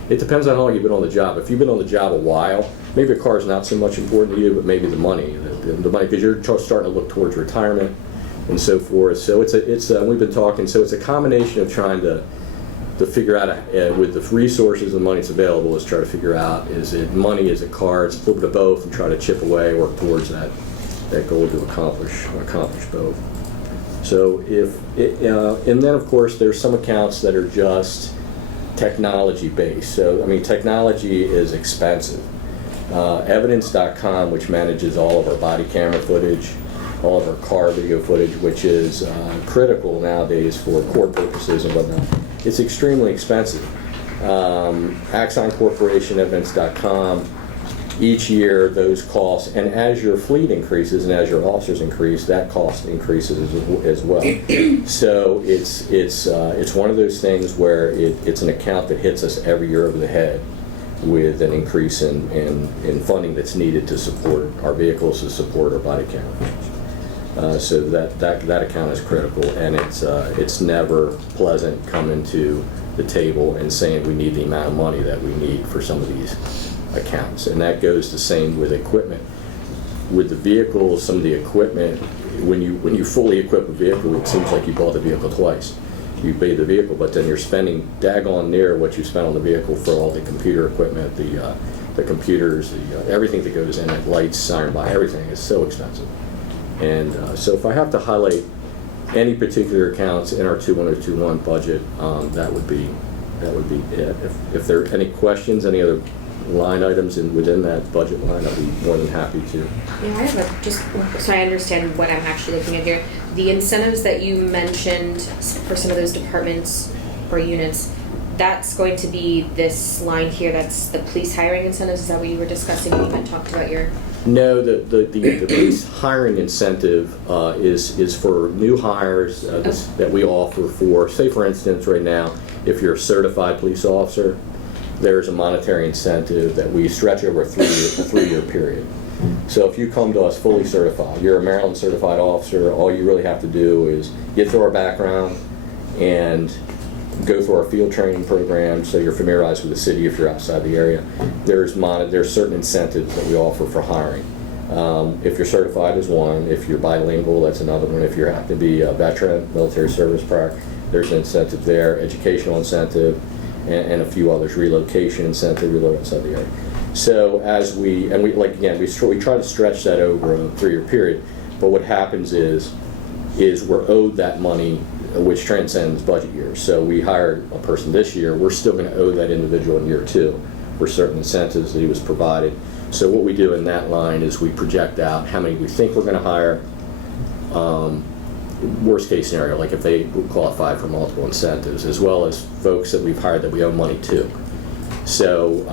It depends on how long you've been on the job. If you've been on the job a while, maybe a car is not so much important to you, but maybe the money, because you're starting to look towards retirement and so forth. So we've been talking. So it's a combination of trying to figure out with the resources and money that's available, is try to figure out, is it money, is it cars, a little bit of both, and try to chip away, work towards that goal to accomplish both. So and then of course there's some accounts that are just technology based. So I mean, technology is expensive. Evidence.com, which manages all of our body camera footage, all of our car video footage, which is critical nowadays for court purposes and whatnot, it's extremely expensive. Axon Corporation, Evidence.com, each year those costs, and as your fleet increases and as your officers increase, that cost increases as well. So it's one of those things where it's an account that hits us every year over the head with an increase in funding that's needed to support our vehicles, to support our body cameras. So that account is critical, and it's never pleasant coming to the table and saying we need the amount of money that we need for some of these accounts. And that goes the same with equipment. With the vehicles, some of the equipment, when you fully equip a vehicle, it seems like you bought the vehicle twice. You pay the vehicle, but then you're spending daggone near what you spent on the vehicle for all the computer equipment, the computers, everything that goes in it, lights, siren by, everything is so expensive. And so if I have to highlight any particular accounts in our 21021 budget, that would be it. If there are any questions, any other line items within that budget line, I'd be more than happy to. Yeah, I have just so I understand what I'm actually looking at here. The incentives that you mentioned for some of those departments or units, that's going to be this line here. That's the police hiring incentives. Is that what you were discussing when you had talked about your? No, the police hiring incentive is for new hires that we offer for, say for instance, right now, if you're a certified police officer, there's a monetary incentive that we stretch over a three-year period. So if you come to us fully certified, you're a Maryland certified officer, all you really have to do is get through our background and go through our field training program so you're familiarized with the city if you're outside the area. There's certain incentives that we offer for hiring. If you're certified is one, if you're bilingual, that's another one. If you have to be a veteran, military service prior, there's an incentive there, educational incentive, and a few others, relocation incentive, reload outside the area. So as we try to stretch that over a 3-year period, but what happens is we're owed that money, which transcends budget years. So we hired a person this year, we're still going to owe that individual in year 2 for certain incentives that he was provided. So what we do in that line is we project out how many we think we're going to hire. Worst case scenario, like if they qualify for multiple incentives, as well as folks that we've hired that we owe money to. So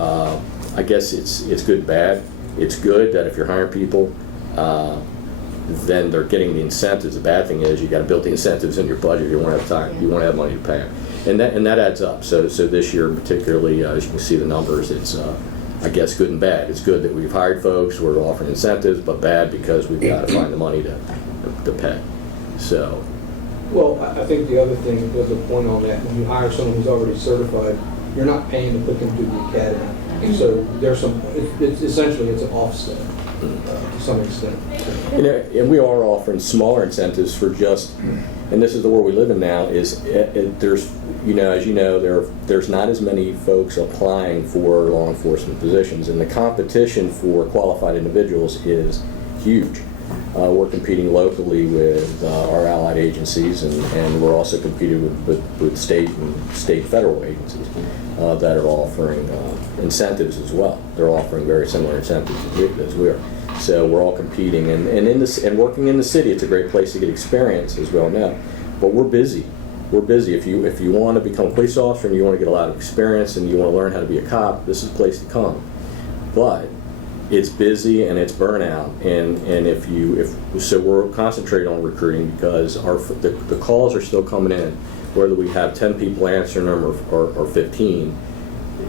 I guess it's good, bad. It's good that if you're hiring people, then they're getting the incentives. The bad thing is you got to build the incentives in your budget. You won't have time. You won't have money to pay them, and that adds up. So this year particularly, as you can see the numbers, it's I guess good and bad. It's good that we've hired folks, we're offering incentives, but bad because we've got to find the money to pay. So. Well, I think the other thing, there's a point on that, when you hire someone who's already certified, you're not paying to put them through the academy. So there's essentially it's an offset to some extent. And we are offering smaller incentives for just, and this is the world we live in now, is there's, as you know, there's not as many folks applying for law enforcement positions, and the competition for qualified individuals is huge. We're competing locally with our allied agencies, and we're also competing with state and federal agencies that are offering incentives as well. They're offering very similar incentives as we are. So we're all competing, and working in the city, it's a great place to get experience, as we all know. But we're busy. We're busy. If you want to become a police officer and you want to get a lot of experience and you want to learn how to be a cop, this is the place to come. But it's busy and it's burnout, and so we're concentrating on recruiting because the calls are still coming in, whether we have 10 people answering them or 15.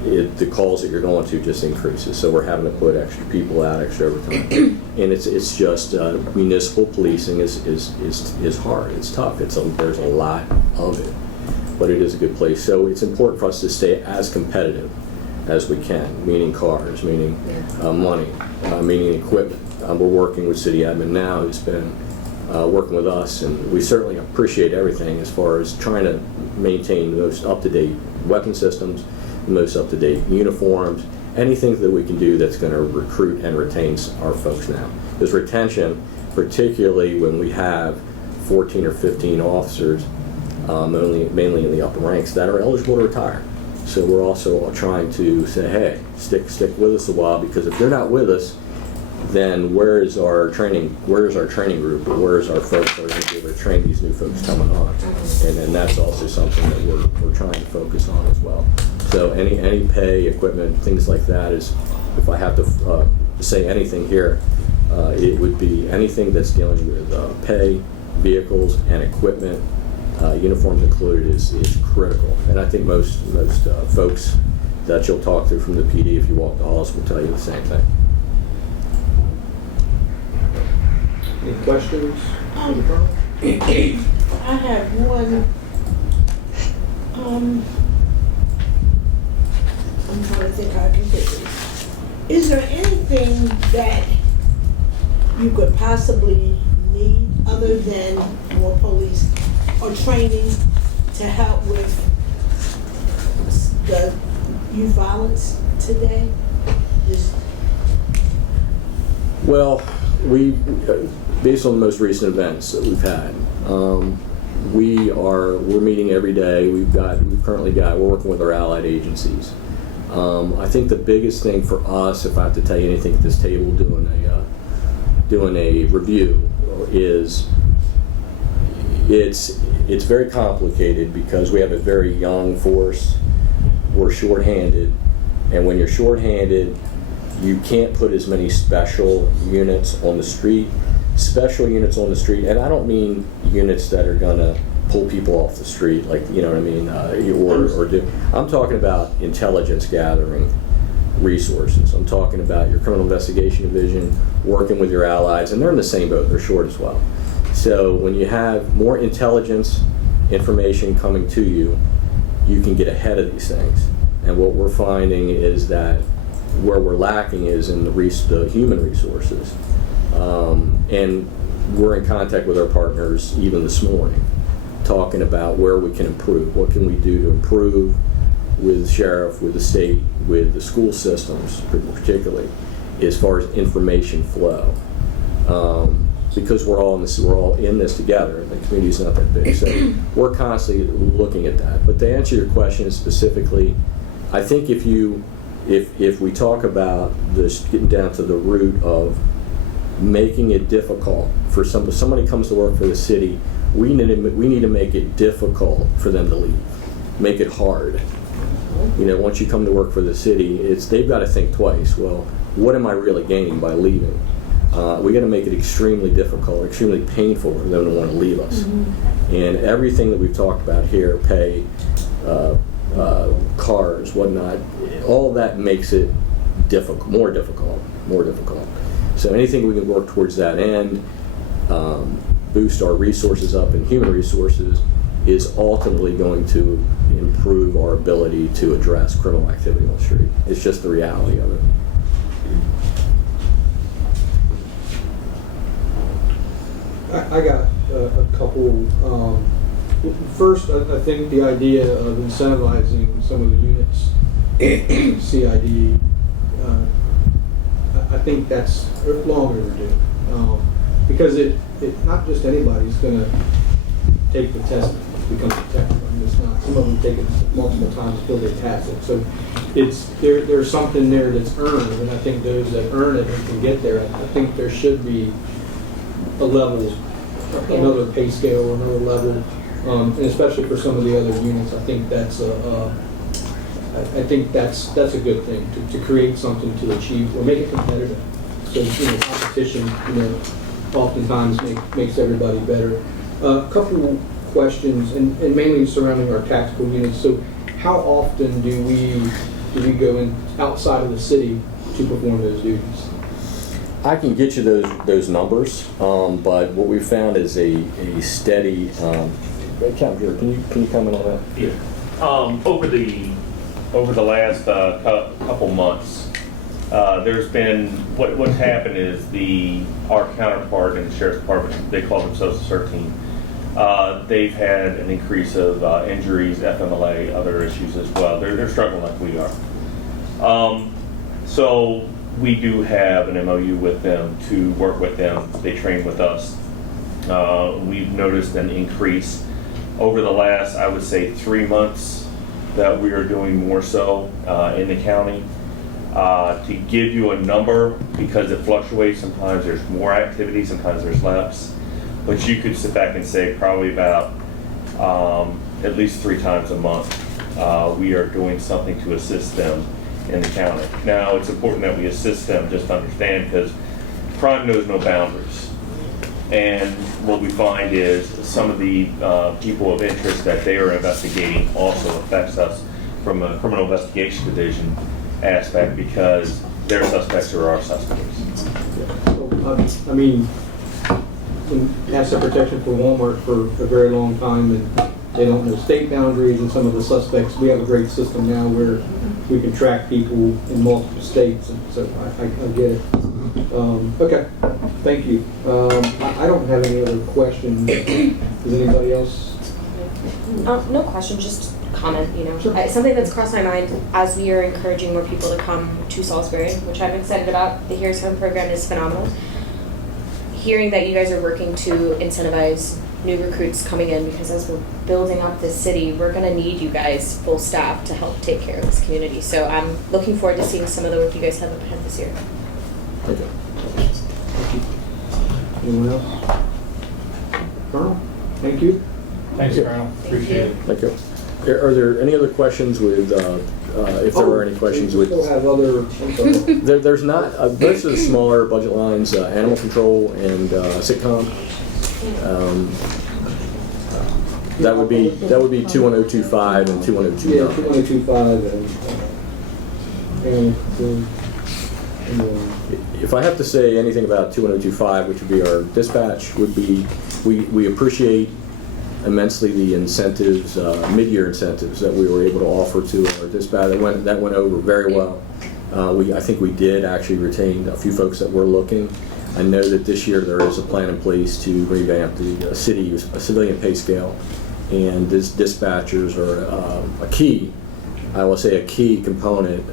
The calls that you're going to just increases, so we're having to put extra people out, extra overtime, and it's just municipal policing is hard. It's tough. There's a lot of it, but it is a good place. So it's important for us to stay as competitive as we can, meaning cars, meaning money, meaning equipment. We're working with city admin now, who's been working with us, and we certainly appreciate everything as far as trying to maintain the most up-to-date weapon systems, the most up-to-date uniforms, anything that we can do that's going to recruit and retain our folks now. Because retention, particularly when we have 14 or 15 officers, mainly in the upper ranks, that are eligible to retire. So we're also trying to say, hey, stick with us a while, because if you're not with us, then where is our training group, or where is our folks that are going to be able to train these new folks coming on? And then that's also something that we're trying to focus on as well. So any pay, equipment, things like that is, if I have to say anything here, it would be anything that's dealing with pay, vehicles, and equipment, uniforms included, is critical. And I think most folks that you'll talk to from the PD, if you walk the halls, will tell you the same thing. Any questions? I have one. I'm trying to think how I can put this. Is there anything that you could possibly need other than more police or training to help with the youth violence today? Well, based on the most recent events that we've had, we're meeting every day. We're working with our allied agencies. I think the biggest thing for us, if I have to tell you anything at this table doing a review, is it's very complicated because we have a very young force. We're shorthanded, and when you're shorthanded, you can't put as many special units on the street. Special units on the street, and I don't mean units that are gonna pull people off the street, like, you know what I mean, or do. I'm talking about intelligence gathering resources. I'm talking about your criminal investigation division working with your allies, and they're in the same boat. They're short as well. So when you have more intelligence information coming to you, you can get ahead of these things. And what we're finding is that where we're lacking is in the human resources. And we're in contact with our partners even this morning, talking about where we can improve. What can we do to improve with the sheriff, with the state, with the school systems, particularly, as far as information flow. Because we're all in this together. The community's not that big, so we're constantly looking at that. But to answer your question specifically, I think if we talk about this, getting down to the root of making it difficult for somebody comes to work for the city, we need to make it difficult for them to leave, make it hard. You know, once you come to work for the city, they've got to think twice. Well, what am I really gaining by leaving? We got to make it extremely difficult, extremely painful for them to want to leave us. Mm-hmm. And everything that we've talked about here, pay, cars, whatnot, all that makes it difficult, more difficult. So anything we can work towards that end, boost our resources up in human resources, is ultimately going to improve our ability to address criminal activity on the street. It's just the reality of it. I got a couple. First, I think the idea of incentivizing some of the units, CID, I think that's long overdue. Because it not just anybody's going to take the test to become a detective. I mean, it's not. Some of them take it multiple times until they pass it. So there's something there that's earned, and I think those that earn it and can get there, I think there should be a level, another pay scale or another level, and especially for some of the other units, I think that's a good thing to create something to achieve or make it competitive. So competition, oftentimes makes everybody better. A couple questions, and mainly surrounding our tactical units. So, how often do we go in outside of the city to perform those duties? I can get you those numbers, but what we found is a steady. Captain Drew, can you comment on that? Yeah. Over the last couple months, there's been what's happened is our counterpart in the sheriff's department, they call themselves the CERT team. They've had an increase of injuries, FMLA, other issues as well. They're struggling like we are. So we do have an MOU with them to work with them. They train with us. We've noticed an increase over the last, I would say, 3 months that we are doing more so in the county. To give you a number, because it fluctuates, sometimes there's more activity, sometimes there's less. But you could sit back and say probably about at least 3 times a month we are doing something to assist them in the county. Now, it's important that we assist them, just to understand, because crime knows no boundaries. And what we find is some of the people of interest that they are investigating also affects us from a criminal investigation division aspect, because their suspects are our suspects. So, I mean, asset protection for Walmart for a very long time, and they don't know state boundaries and some of the suspects. We have a great system now where we can track people in multiple states, and so I get it. Okay, thank you. I don't have any other questions. Does anybody else? No question, just comment, Sure. Something that's crossed my mind as we are encouraging more people to come to Salisbury, which I'm excited about. The Here's Home program is phenomenal. Hearing that you guys are working to incentivize new recruits coming in, because as we're building up this city, we're gonna need you guys full staff to help take care of this community. So I'm looking forward to seeing some of the work you guys have up ahead this year. Okay. Anyone else? Colonel, thank you. Thanks, Colonel. Appreciate it. Thank you. Are there any other questions with, if there are any questions with? We still have other, I'm sorry. There's not, most of the smaller budget lines, animal control and sitcom. That would be 21025 and 21029. Yeah, 2125 and If I have to say anything about 21025, which would be our dispatch, would be, we appreciate immensely the incentives, mid-year incentives that we were able to offer to our dispatch. That went over very well. I think we did actually retain a few folks that were looking. I know that this year there is a plan in place to revamp the civilian pay scale, and dispatchers are a key component,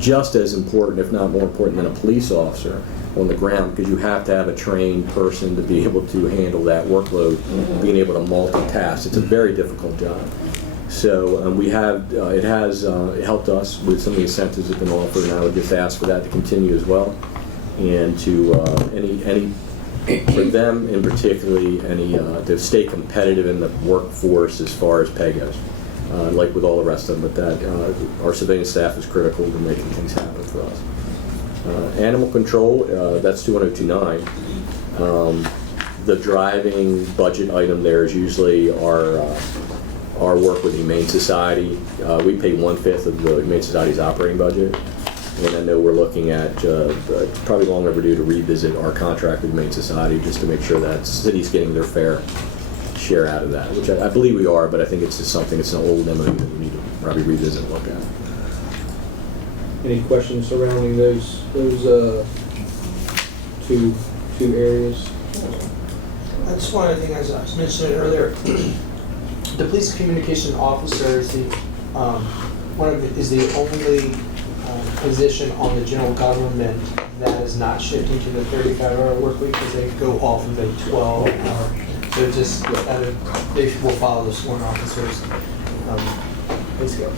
just as important, if not more important, than a police officer on the ground, because you have to have a trained person to be able to handle that workload, being able to multitask. It's a very difficult job. So it has helped us with some of the incentives that have been offered, and I would just ask for that to continue as well, and to for them in particularly to stay competitive in the workforce as far as pay goes. Like with all the rest of them, but that our civilian staff is critical to making things happen for us. Animal control, that's 21029. The driving budget item there is usually our work with the Humane Society. We pay 1/5 of the Humane Society's operating budget, and I know we're looking at it's probably long overdue to revisit our contract with the Humane Society just to make sure that city's getting their fair share out of that, which I believe we are, but I think it's just something, it's an old MOU that we need to probably revisit and look at. any questions surrounding those two areas? That's one of the things I was mentioning earlier. The police communication officer is the only position on the general government that is not shifting to the 35-hour work week, because they go off of a 12-hour. So just they will follow the sworn officers pay scale,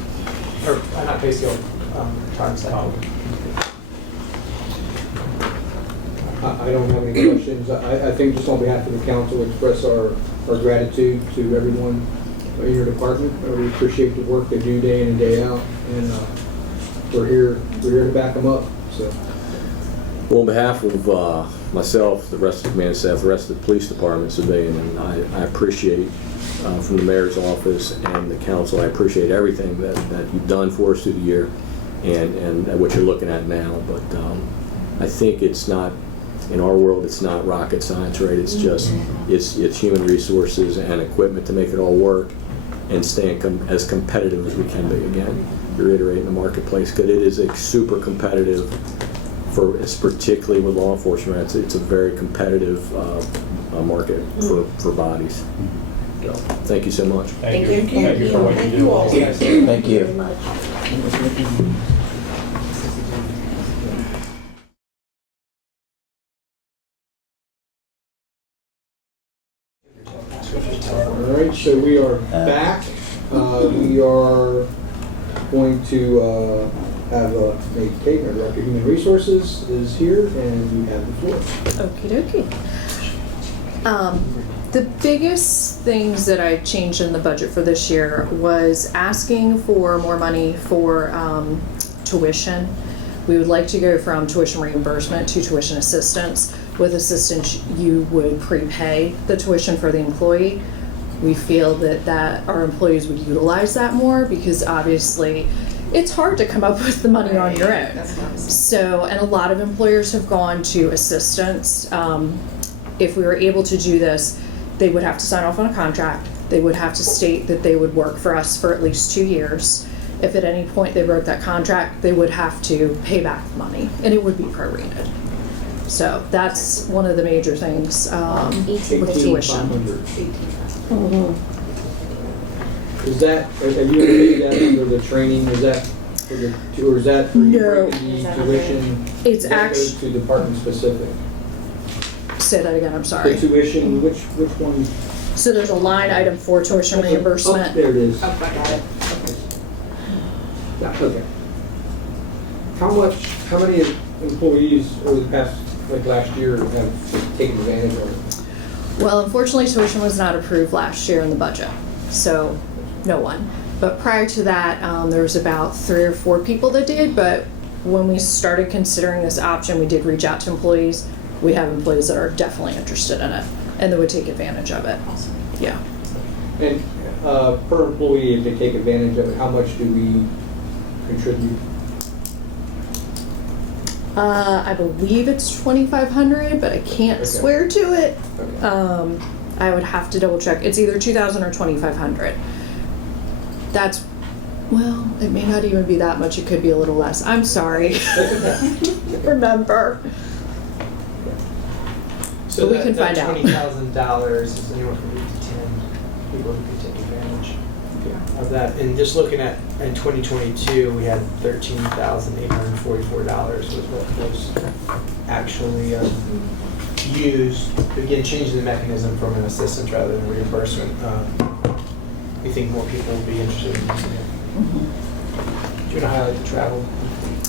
or not pay scale, time cycle. I don't have any questions. I think just on behalf of the council, express our gratitude to everyone in your department. We appreciate the work they do day in and day out, and we're here to back them up. So, well, on behalf of myself, the rest of the command staff, the rest of the police department, civilian, and I appreciate from the mayor's office and the council, I appreciate everything that you've done for us through the year, and what you're looking at now. But I think it's not, in our world, it's not rocket science, right? It's just, it's human resources and equipment to make it all work, and staying as competitive as we can be. Again, reiterating the marketplace, because it is a super competitive, it's particularly with law enforcement, it's a very competitive market for bodies. So, thank you so much. Thank you. Thank you for what you do. all. Thank you. Very much. all right, so we are back. We are going to have Nate Tate, our Director of Human Resources, is here, and you have the floor. Okie dokie. The biggest things that I changed in the budget for this year was asking for more money for tuition. We would like to go from tuition reimbursement to tuition assistance. With assistance, you would prepay the tuition for the employee. We feel that our employees would utilize that more, because obviously it's hard to come up with the money on your own. So, and a lot of employers have gone to assistance. If we were able to do this, they would have to sign off on a contract. They would have to state that they would work for us for at least 2 years. If at any point they broke that contract, they would have to pay back the money, and it would be prorated. So that's one of the major things with tuition. Is that, are you doing that under the training, is that for the, or is that for you No. breaking the tuition? It's that goes actually, to department specific? say that again, I'm sorry. The tuition, which one? So there's a line item for tuition reimbursement. Oh, there it is. Oh, got it. Yeah, okay. How many employees over the past, like last year, have taken advantage of it? Well, unfortunately, tuition was not approved last year in the budget, so no one. But prior to that, there was about 3 or 4 people that did, but when we started considering this option, we did reach out to employees. We have employees that are definitely interested in it, and that would take advantage of it. Awesome. Yeah. And per employee, if they take advantage of it, how much do we contribute? I believe it's 2,500, but I can't Okay. swear to it. Okay. I would have to double check. It's either 2,000 or 2,500. That's, well, it may not even be that much. It could be a little less. I'm sorry. Remember. So But we can find out. $20,000 is anywhere from 8 to 10 people who could take advantage of that. And just looking at, in 2022, we had $13,844 was what was actually used. Again, changing the mechanism from an assistance rather than reimbursement. We think more people will be interested in using it. Do you want to highlight the travel?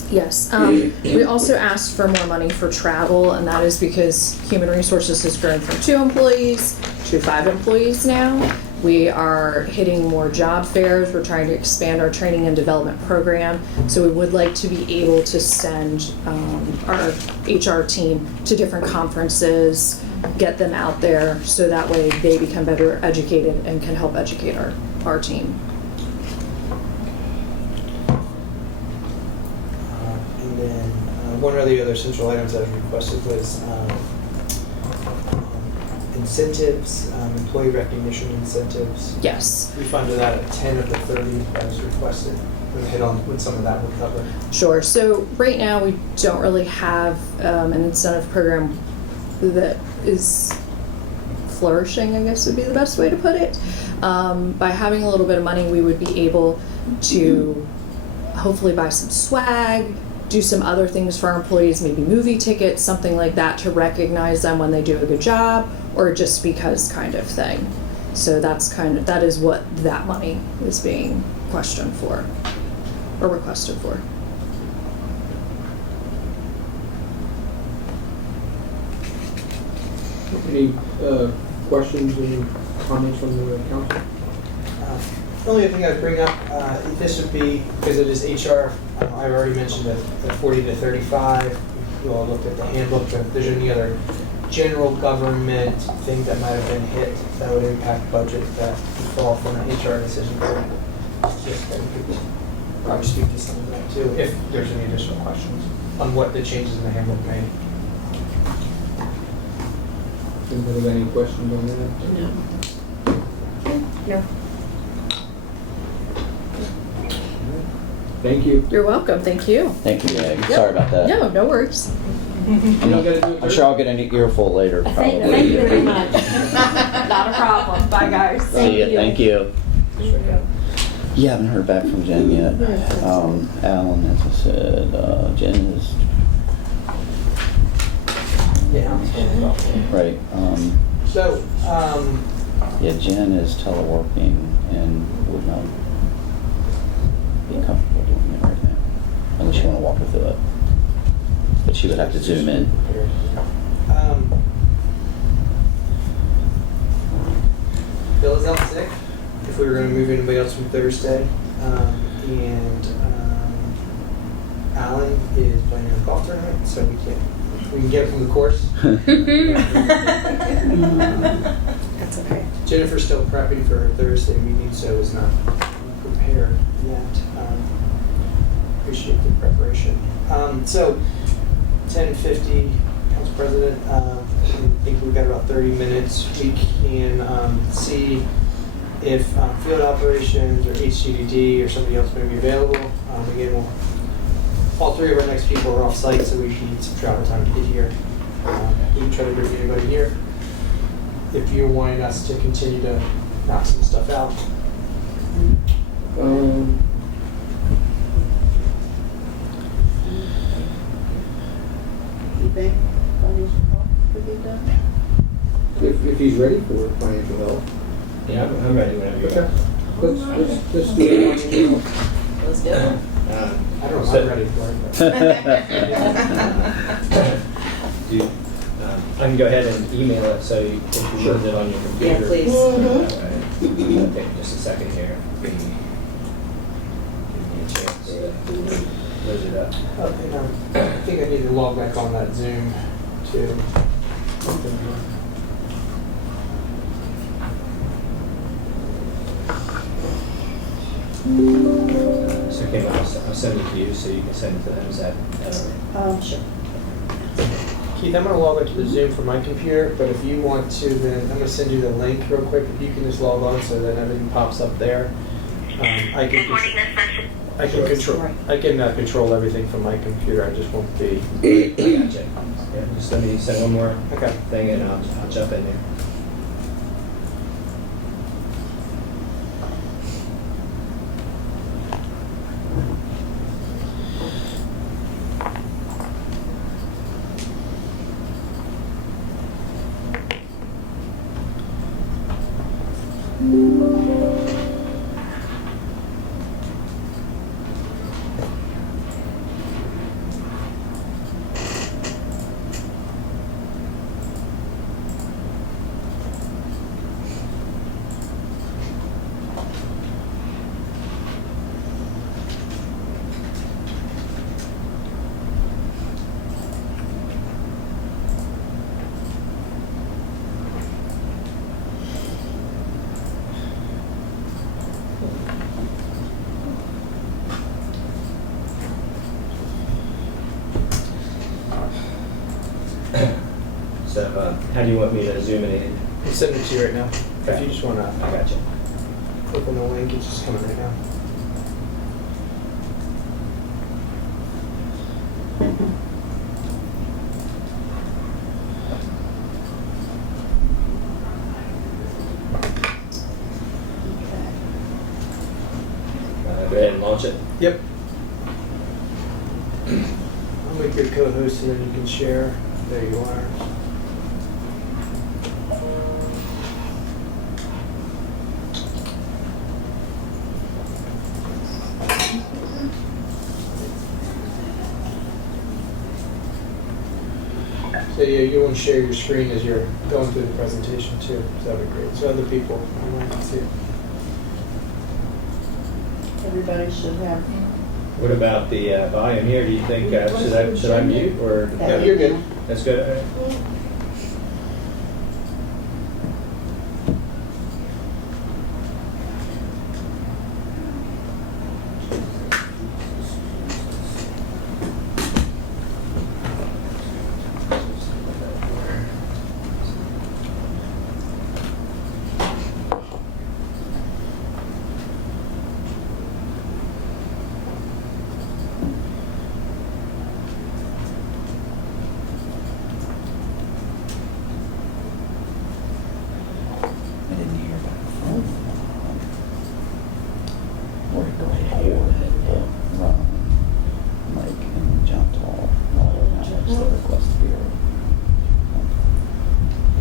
Yes. We also asked for more money for travel, and that is because Human Resources has grown from 2 employees to 5 employees now. We are hitting more job fairs. We're trying to expand our training and development program. So we would like to be able to send our HR team to different conferences, get them out there, so that way they become better educated and can help educate our team. And then one of the other central items that was requested was incentives, employee recognition incentives. Yes. We funded that at 10 of the 30 that was requested. We'll hit on what some of that would cover. Sure. So right now we don't really have an incentive program that is flourishing, I guess would be the best way to put it. By having a little bit of money, we would be able to hopefully buy some swag, do some other things for our employees, maybe movie tickets, something like that, to recognize them when they do a good job, or just because kind of thing. So that is what that money is being questioned for, or requested for. Any questions, any comments from the council? The only other thing I'd bring up, this would be, because it is HR, I've already mentioned the 40 to 35. You all looked at the handbook, but if there's any other general government thing that might have been hit that would impact budget that would fall from an HR decision board, just that we could probably speak to some of that too, if there's any additional questions on what the changes in the handbook made. Anybody have any questions on that? No. No. Thank you. You're welcome. Thank you. Thank you, Meg. Yep. Sorry about that. No, no worries. I'm sure I'll get an earful later, probably. Thank you very much. Not a problem. Bye, guys. See ya, thank you. You haven't heard back from Jen yet. Alan, as I said, Jen is, right, So, yeah, Jen is teleworking and would not be comfortable doing it right now, unless you want to walk her through it. But she would have to zoom in. Bill is out sick, if we were going to move anybody else from Thursday. And Alan is playing in a golf tournament, so we can get him from the course. That's okay. Jennifer's still prepping for her Thursday meeting, so is not prepared yet. Appreciate the preparation. So, 10:50, Council President. I think we've got about 30 minutes. We can see if field operations or HCDD or somebody else may be available. Again, all 3 of our next people are off site, so we need some travel time to get here. We can try to bring anybody here. If you're wanting us to continue to knock some stuff out. You think financial health could be done? If he's ready for financial help. Yeah, I'm ready whenever you Okay. are. Let's do it on email. Let's do it. I don't know, So- I'm ready for it. Do, I can go ahead and email it so you can load it on your computer. Yeah, please. Alright. It'll take just a second here. Give me a chance to load it up. Oh, hang on. I think I need to log back on that Zoom too. So Kim, I'll send it to you so you can send it to them. Is that Sure. Keith, I'm gonna log into the Zoom from my computer, but if you want to, then I'm gonna send you the link real quick. If you can just log on so that everything pops up there. I can control everything from my computer. I just won't be. I gotcha. Yeah, just let me send one more Okay. thing and I'll jump in there. So how do you want me to zoom it in? I'll send it to you right now. If Okay. you just wanna I gotcha. click on the link, it's just coming right now. Go ahead and launch it. Yep. I'll make you a co-host and then you can share. There you are. So yeah, you want to share your screen as you're going through the presentation too. So that'd be great. So other people can see it. Everybody should have. What about the volume here? Do you think, should I mute or? No, you're good. That's good, all right. I didn't hear about the phone. Where to go ahead, Mike and John Tall, the request to be heard.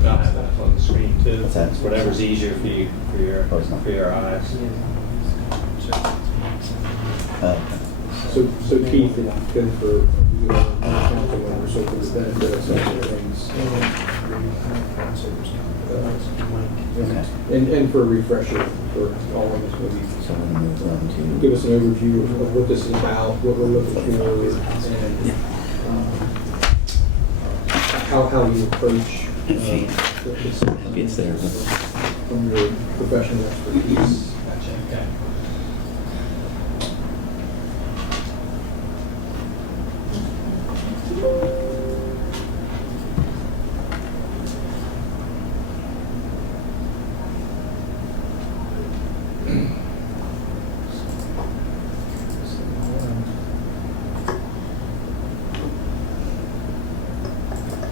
I'll have that on the screen too. What's that? Whatever's easier for you, Oh, it's not. for your eyes. So Keith, it's good for you council members, so for the benefit of such things. And for a refresher for all of us, maybe So we're gonna move on to. give us an overview of what this is about, what we're looking for, and how you approach this It's there. from your professional expertise. Gotcha, okay.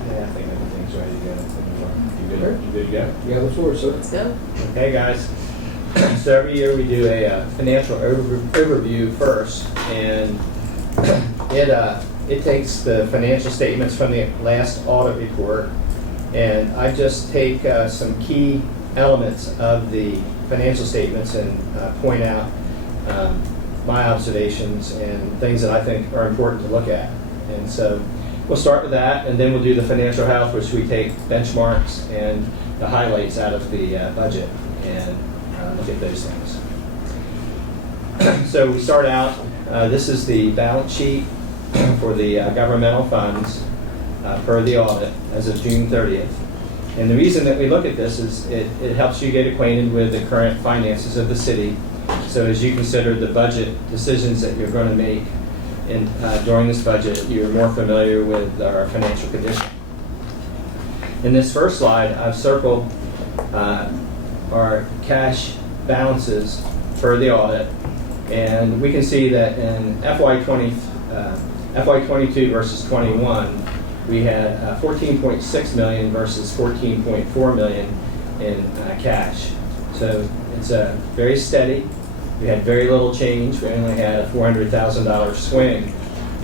Yeah, I think everything's ready to go. You good to go? You got the floor, sir. Let's go. Okay, guys. So every year we do a financial overview first, and it takes the financial statements from the last audit report, and I just take some key elements of the financial statements and point out my observations and things that I think are important to look at. And so we'll start with that, and then we'll do the financial health, which we take benchmarks and the highlights out of the budget and look at those things. So we start out, this is the balance sheet for the governmental funds per the audit as of June 30th. And the reason that we look at this is it helps you get acquainted with the current finances of the city. So as you consider the budget decisions that you're going to make during this budget, you're more familiar with our financial condition. In this first slide, I've circled our cash balances per the audit, and we can see that in FY22 versus 21, we had $14.6 million versus $14.4 million in cash. So it's very steady. We had very little change. We only had a $400,000 swing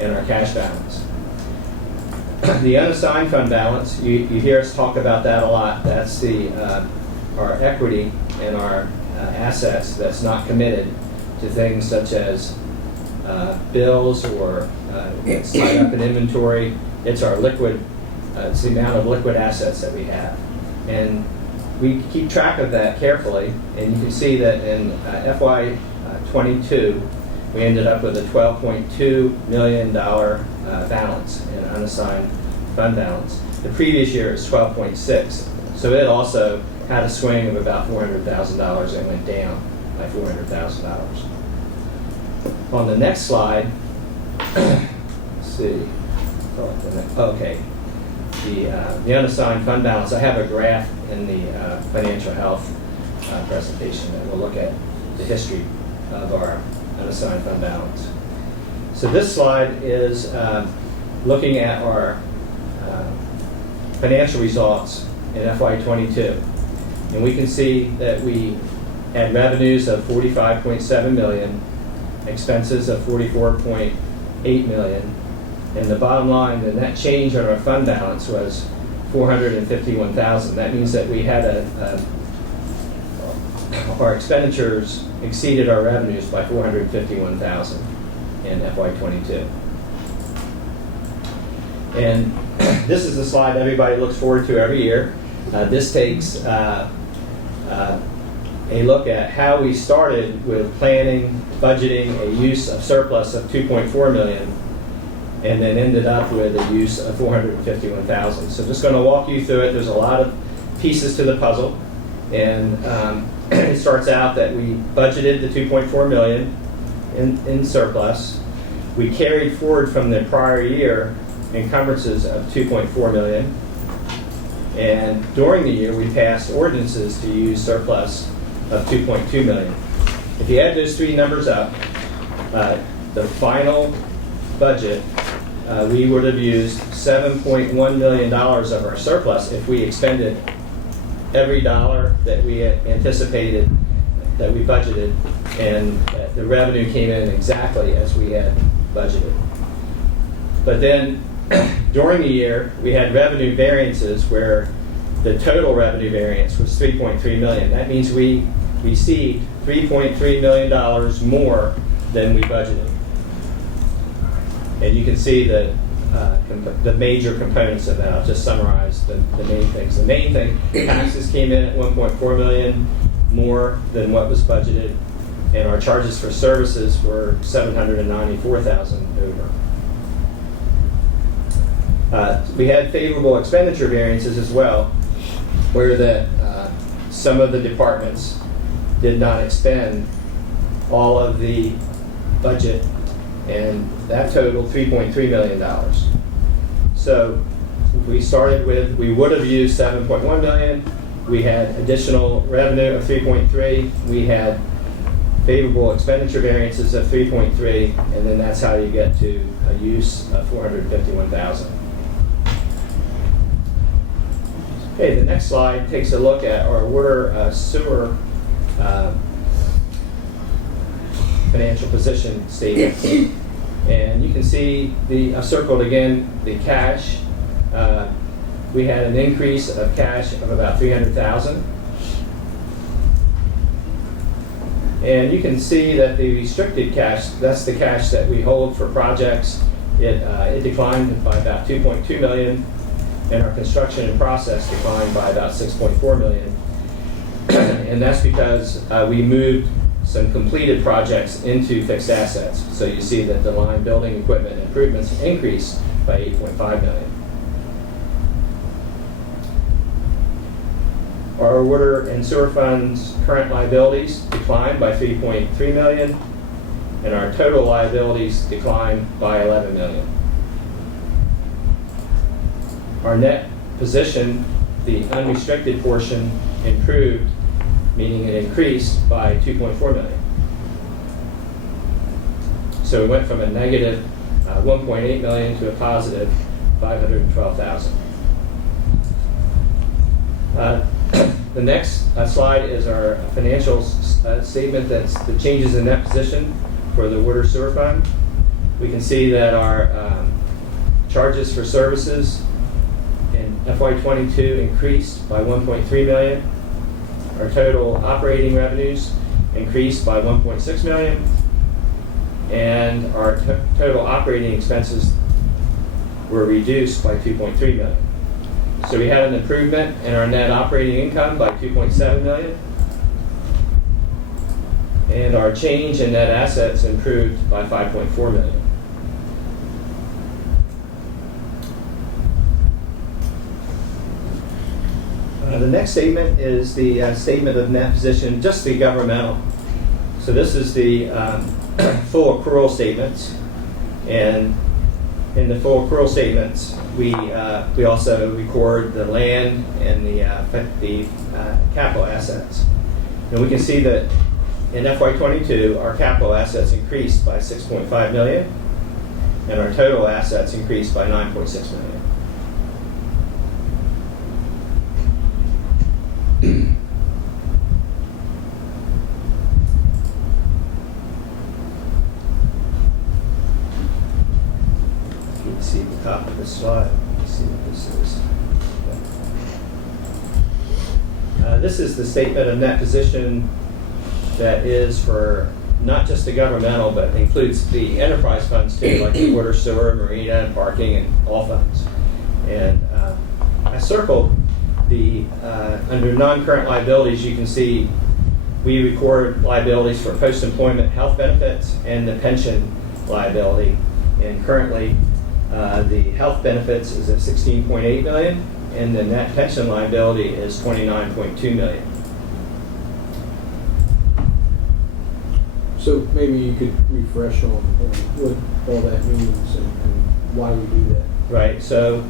in our cash balance. The unassigned fund balance, you hear us talk about that a lot. That's our equity and our assets that's not committed to things such as bills or it's tied up in inventory. It's our liquid, it's the amount of liquid assets that we have. And we keep track of that carefully, and you can see that in FY22, we ended up with a $12.2 million balance in unassigned fund balance. The previous year is 12.6, so it also had a swing of about $400,000 and went down by $400,000. On the next slide, let's see. Okay, the unassigned fund balance. I have a graph in the financial health presentation that will look at the history of our unassigned fund balance. So this slide is looking at our financial results in FY22, and we can see that we had revenues of $45.7 million, expenses of $44.8 million. And the bottom line, the net change on our fund balance was $451,000. That means that we had our expenditures exceeded our revenues by $451,000 in FY22. And this is the slide everybody looks forward to every year. This takes a look at how we started with planning, budgeting a use of surplus of $2.4 million. And then ended up with a use of $451,000. So just going to walk you through it. There's a lot of pieces to the puzzle. And it starts out that we budgeted the $2.4 million in surplus. We carried forward from the prior year encumbrances of $2.4 million. And during the year, we passed ordinances to use surplus of $2.2 million. If you add those three numbers up, the final budget, we would have used $7.1 million of our surplus if we expended every dollar that we had anticipated, that we budgeted, and that the revenue came in exactly as we had budgeted. But then during the year, we had revenue variances where the total revenue variance was $3.3 million. That means we received $3.3 million more than we budgeted. And you can see the major components of that. I'll just summarize the main things. The main thing, taxes came in at $1.4 million more than what was budgeted, and our charges for services were $794,000 over. We had favorable expenditure variances as well, where some of the departments did not expend all of the budget, and that totaled $3.3 million. So we started with, we would have used $7.1 million. We had additional revenue of $3.3. We had favorable expenditure variances of $3.3, and then that's how you get to a use of $451,000. Okay, the next slide takes a look at our water sewer financial position statements. And you can see I've circled again the cash. We had an increase of cash of about $300,000. And you can see that the restricted cash, that's the cash that we hold for projects, it declined by about 2.2 million, and our construction in process declined by about 6.4 million. And that's because we moved some completed projects into fixed assets. So you see that the line building equipment improvements increased by 8.5 million. Our water and sewer funds current liabilities declined by 3.3 million, and our total liabilities declined by 11 million. Our net position, the unrestricted portion, improved, meaning it increased by 2.4 million. So we went from a negative 1.8 million to a positive 512,000. The next slide is our financial statement. That's the changes in net position for the water sewer fund. We can see that our charges for services in FY22 increased by 1.3 million. Our total operating revenues increased by 1.6 million. And our total operating expenses were reduced by 2.3 million. So we had an improvement in our net operating income by 2.7 million. And our change in net assets improved by 5.4 million. The next statement is the statement of net position, just the governmental. So this is the full accrual statements. And in the full accrual statements, we also record the land and the capital assets. And we can see that in FY22, our capital assets increased by 6.5 million, and our total assets increased by 9.6 million. You can see the top of the slide. Let's see what this is. This is the statement of net position that is for not just the governmental, but includes the enterprise funds too, like the water, sewer, marina, and parking, and all funds. And I circled the under non-current liabilities. You can see we record liabilities for post-employment health benefits and the pension liability. And currently, the health benefits is at 16.8 million, and the net pension liability is 29.2 million. So maybe you could refresh on what all that means and why we do that. Right. So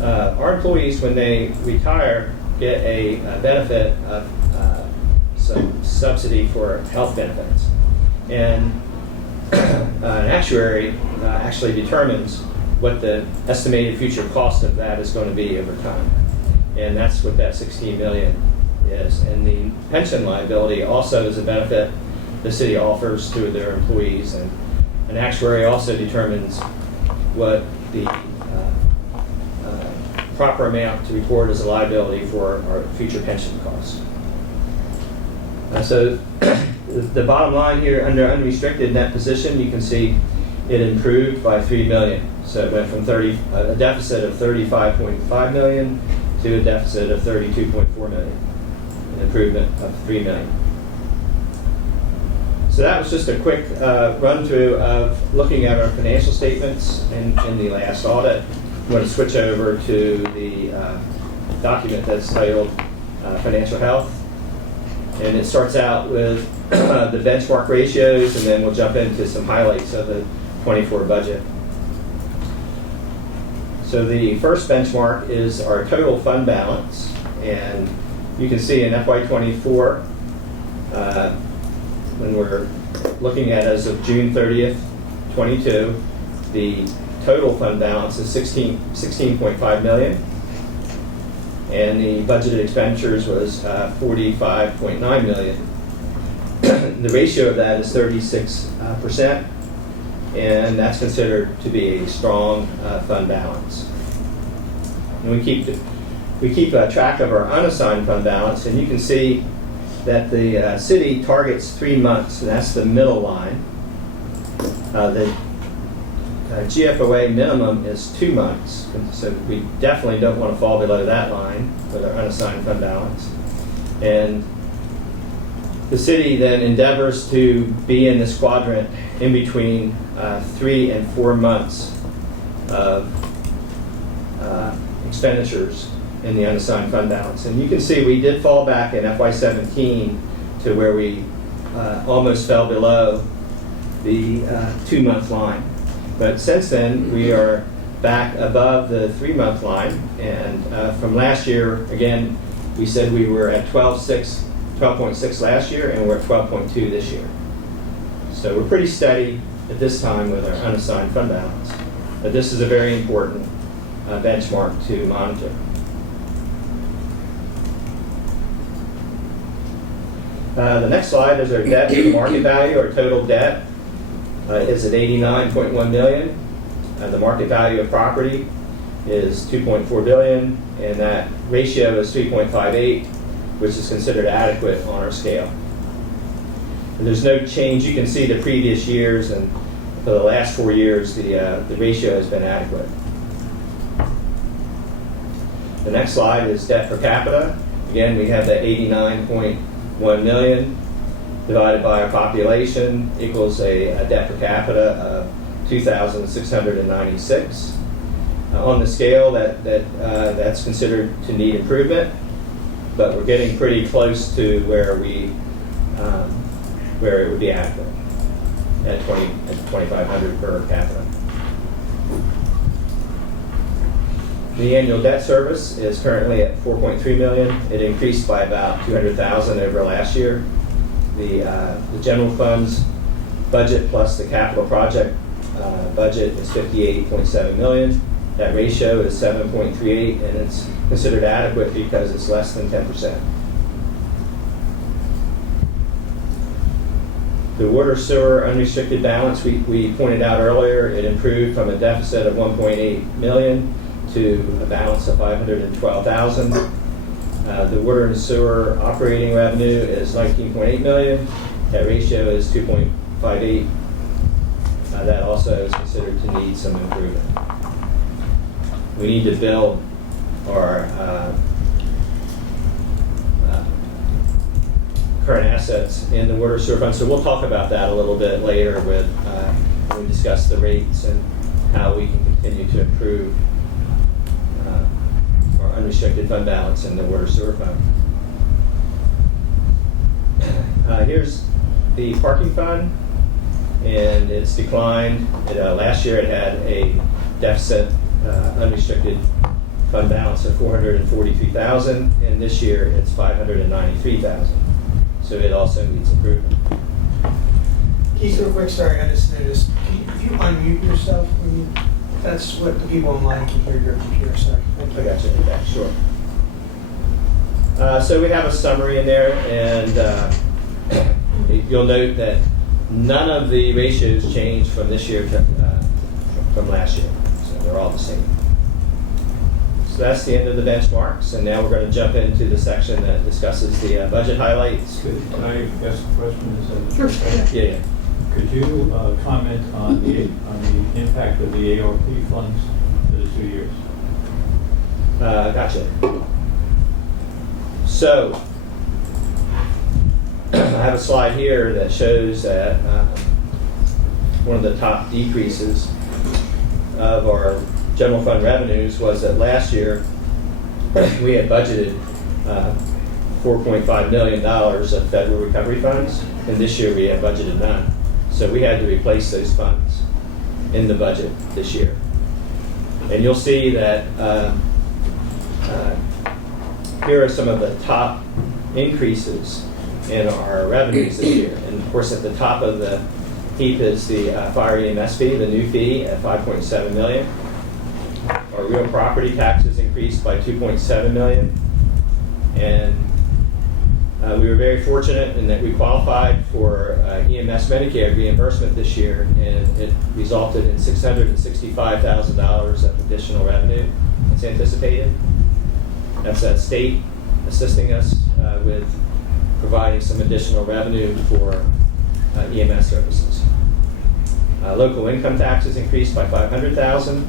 our employees, when they retire, get a benefit of some subsidy for health benefits, and an actuary actually determines what the estimated future cost of that is going to be over time, and that's what that 16 million is. And the pension liability also is a benefit the city offers to their employees, and an actuary also determines what the proper amount to record as a liability for our future pension costs. So the bottom line here, under unrestricted net position, you can see it improved by 3 million. So it went from a deficit of 35.5 million to a deficit of 32.4 million, an improvement of 3 million. So that was just a quick run through of looking at our financial statements in the last audit. I'm going to switch over to the document that's titled Financial Health. And it starts out with the benchmark ratios, and then we'll jump into some highlights of the 24 budget. So the first benchmark is our total fund balance. And you can see in FY24, when we're looking at as of June 30th, 22, the total fund balance is 16.5 million, and the budgeted expenditures was 45.9 million. The ratio of that is 36%, and that's considered to be a strong fund balance. And we keep track of our unassigned fund balance, and you can see that the city targets 3 months, and that's the middle line. The GFOA minimum is 2 months, so we definitely don't want to fall below that line with our unassigned fund balance. And the city then endeavors to be in this quadrant in between 3 and 4 months of expenditures in the unassigned fund balance. And you can see we did fall back in FY17 to where we almost fell below the 2 month line. But since then, we are back above the 3 month line. And from last year, again, we said we were at 12.6 last year, and we're at 12.2 this year. So we're pretty steady at this time with our unassigned fund balance. But this is a very important benchmark to monitor. The next slide is our debt to market value. Our total debt is at 89.1 million. The market value of property is 2.4 billion, and that ratio is 3.58, which is considered adequate on our scale. And there's no change. You can see the previous years, and for the last 4 years, the ratio has been adequate. The next slide is debt per capita. Again, we have that 89.1 million divided by our population equals a debt per capita of 2,696. On the scale, that's considered to need improvement, but we're getting pretty close to where it would be adequate at 2,500 per capita. The annual debt service is currently at 4.3 million. It increased by about 200,000 over last year. The general funds budget plus the capital project budget is 58.7 million. That ratio is 7.38, and it's considered adequate because it's less than 10%. The water sewer unrestricted balance, we pointed out earlier, it improved from a deficit of 1.8 million to a balance of 512,000. The water and sewer operating revenue is 19.8 million. That ratio is 2.58. That also is considered to need some improvement. We need to build our current assets in the water sewer fund. So we'll talk about that a little bit later when we discuss the rates and how we can continue to improve our unrestricted fund balance in the water sewer fund. Here's the parking fund, and it's declined. Last year it had a deficit unrestricted fund balance of 443,000, and this year it's 593,000. So it also needs improvement. Keith, real quick, sorry, I just noticed. If you unmute yourself, that's what the people online can hear your computer. Sorry. I got you. Okay, sure. So we have a summary in there, and you'll note that none of the ratios changed from this year to from last year. So they're all the same. So that's the end of the benchmarks, and now we're going to jump into the section that discusses the budget highlights. Can I ask a question? Sure. Yeah. Could you comment on the impact of the ARP funds for the 2 years? Gotcha. So I have a slide here that shows that one of the top decreases of our general fund revenues was that last year we had budgeted $4.5 million of federal recovery funds, and this year we have budgeted none. So we had to replace those funds in the budget this year. And you'll see that here are some of the top increases in our revenues this year. And of course, at the top of the heap is the fire EMS fee, the new fee at 5.7 million. Our real property taxes increased by 2.7 million. And we were very fortunate in that we qualified for EMS Medicare reimbursement this year, and it resulted in $665,000 of additional revenue that's anticipated. That's that state assisting us with providing some additional revenue for EMS services. Local income taxes increased by $500,000.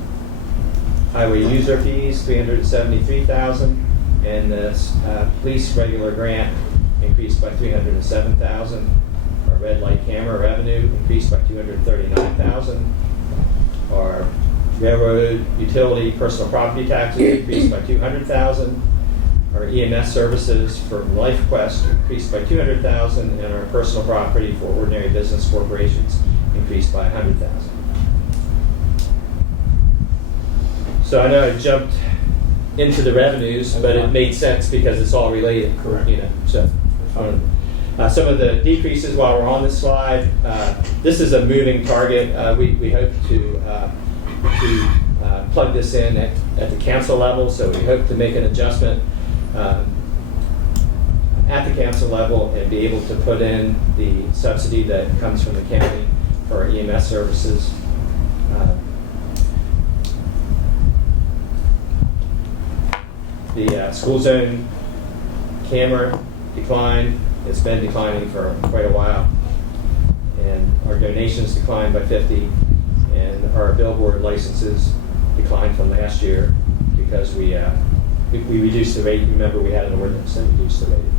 Highway user fees, $373,000. And the police regular grant increased by $307,000. Our red light camera revenue increased by $239,000. Our railroad utility personal property taxes increased by $200,000. Our EMS services for LifeQuest increased by $200,000, and our personal property for ordinary business corporations increased by $100,000. So I know I jumped into the revenues, but it made sense because it's all related. Correct. So some of the decreases while we're on this slide. This is a moving target. We hope to plug this in at the council level. So we hope to make an adjustment at the council level and be able to put in the subsidy that comes from the county for our EMS services. The school zone camera decline. It's been declining for quite a while, and our donations declined by 50, and our billboard licenses declined from last year because we reduced the rate. Remember, we had an ordinance that reduced the rate.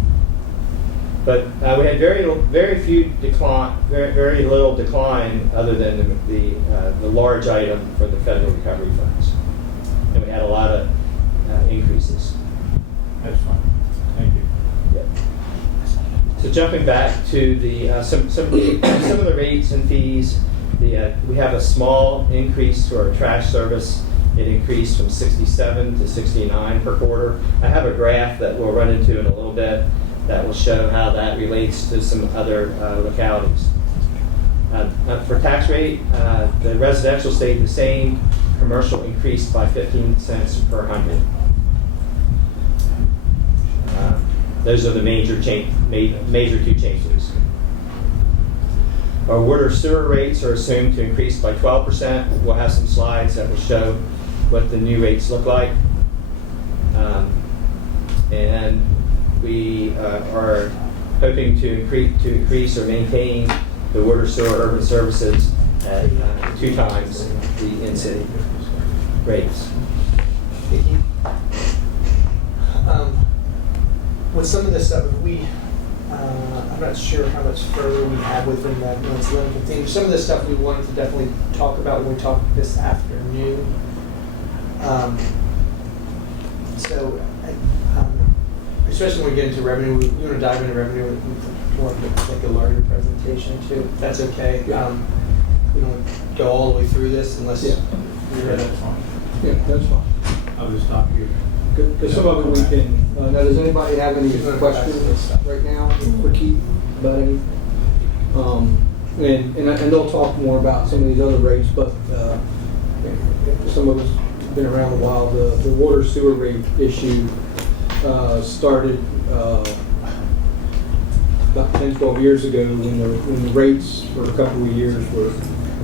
But we had very little decline, other than the large item for the federal recovery funds, and we had a lot of increases. That's fine. Thank you. Yep. So jumping back to the some of the rates and fees, we have a small increase to our trash service. It increased from 67 to 69 per quarter. I have a graph that we'll run into in a little bit that will show how that relates to some other localities. For tax rate, the residential stayed the same. Commercial increased by 15 cents per hundred. Those are the major two changes. Our water sewer rates are assumed to increase by 12%. We'll have some slides that will show what the new rates look like. And we are hoping to increase or maintain the water sewer urban services at 2 times the in-city rates. With some of this stuff, I'm not sure how much further we have within that month's limited theme. Some of this stuff we wanted to definitely talk about when we talk this afternoon. Especially when we get into revenue, we want to dive into revenue with more of like a larger presentation too. That's okay. We don't go all the way through this unless you're ready. That's fine. Yeah, that's fine. I'll just stop here. Because some of it we can, now does anybody have any questions right now for Keith about anything? And they'll talk more about some of these other rates, but some of us have been around a while. The water sewer rate issue started about 10, 12 years ago when the rates for a couple of years were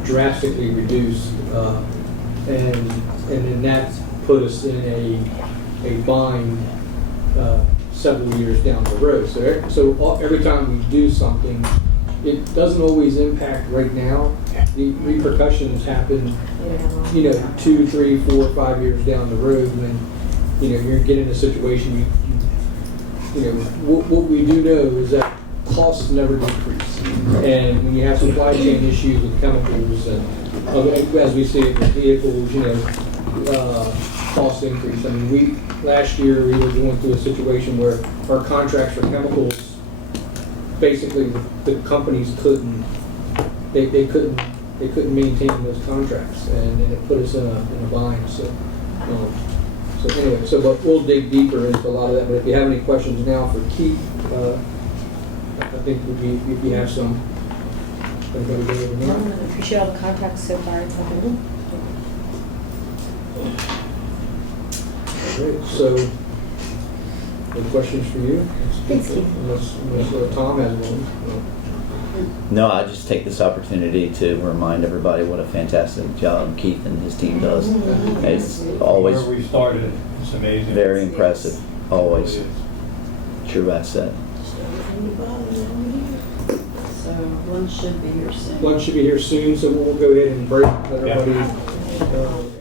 drastically reduced, and then that put us in a bind several years down the road. So every time we do something, it doesn't always impact right now. The repercussions happen, 2, 3, 4, 5 years down the road when you're getting in a situation. What we do know is that costs never decrease, and when you have supply chain issues with chemicals and as we see it with vehicles, cost increase. I mean, last year we were going through a situation where our contracts for chemicals, basically the companies couldn't maintain those contracts, and it put us in a bind. So anyway, but we'll dig deeper into a lot of that. But if you have any questions now for Keith, I think if you have some. I appreciate all the contacts so far. It's helping. Great. So, any questions for you? Thanks, Keith. Unless Tom has one. No, I just take this opportunity to remind everybody what a fantastic job Keith and his team does. It's always Where we started, it's amazing. very impressive. Always. True asset. Lunch should be here soon. Lunch should be here soon, so we'll go ahead and break, let everybody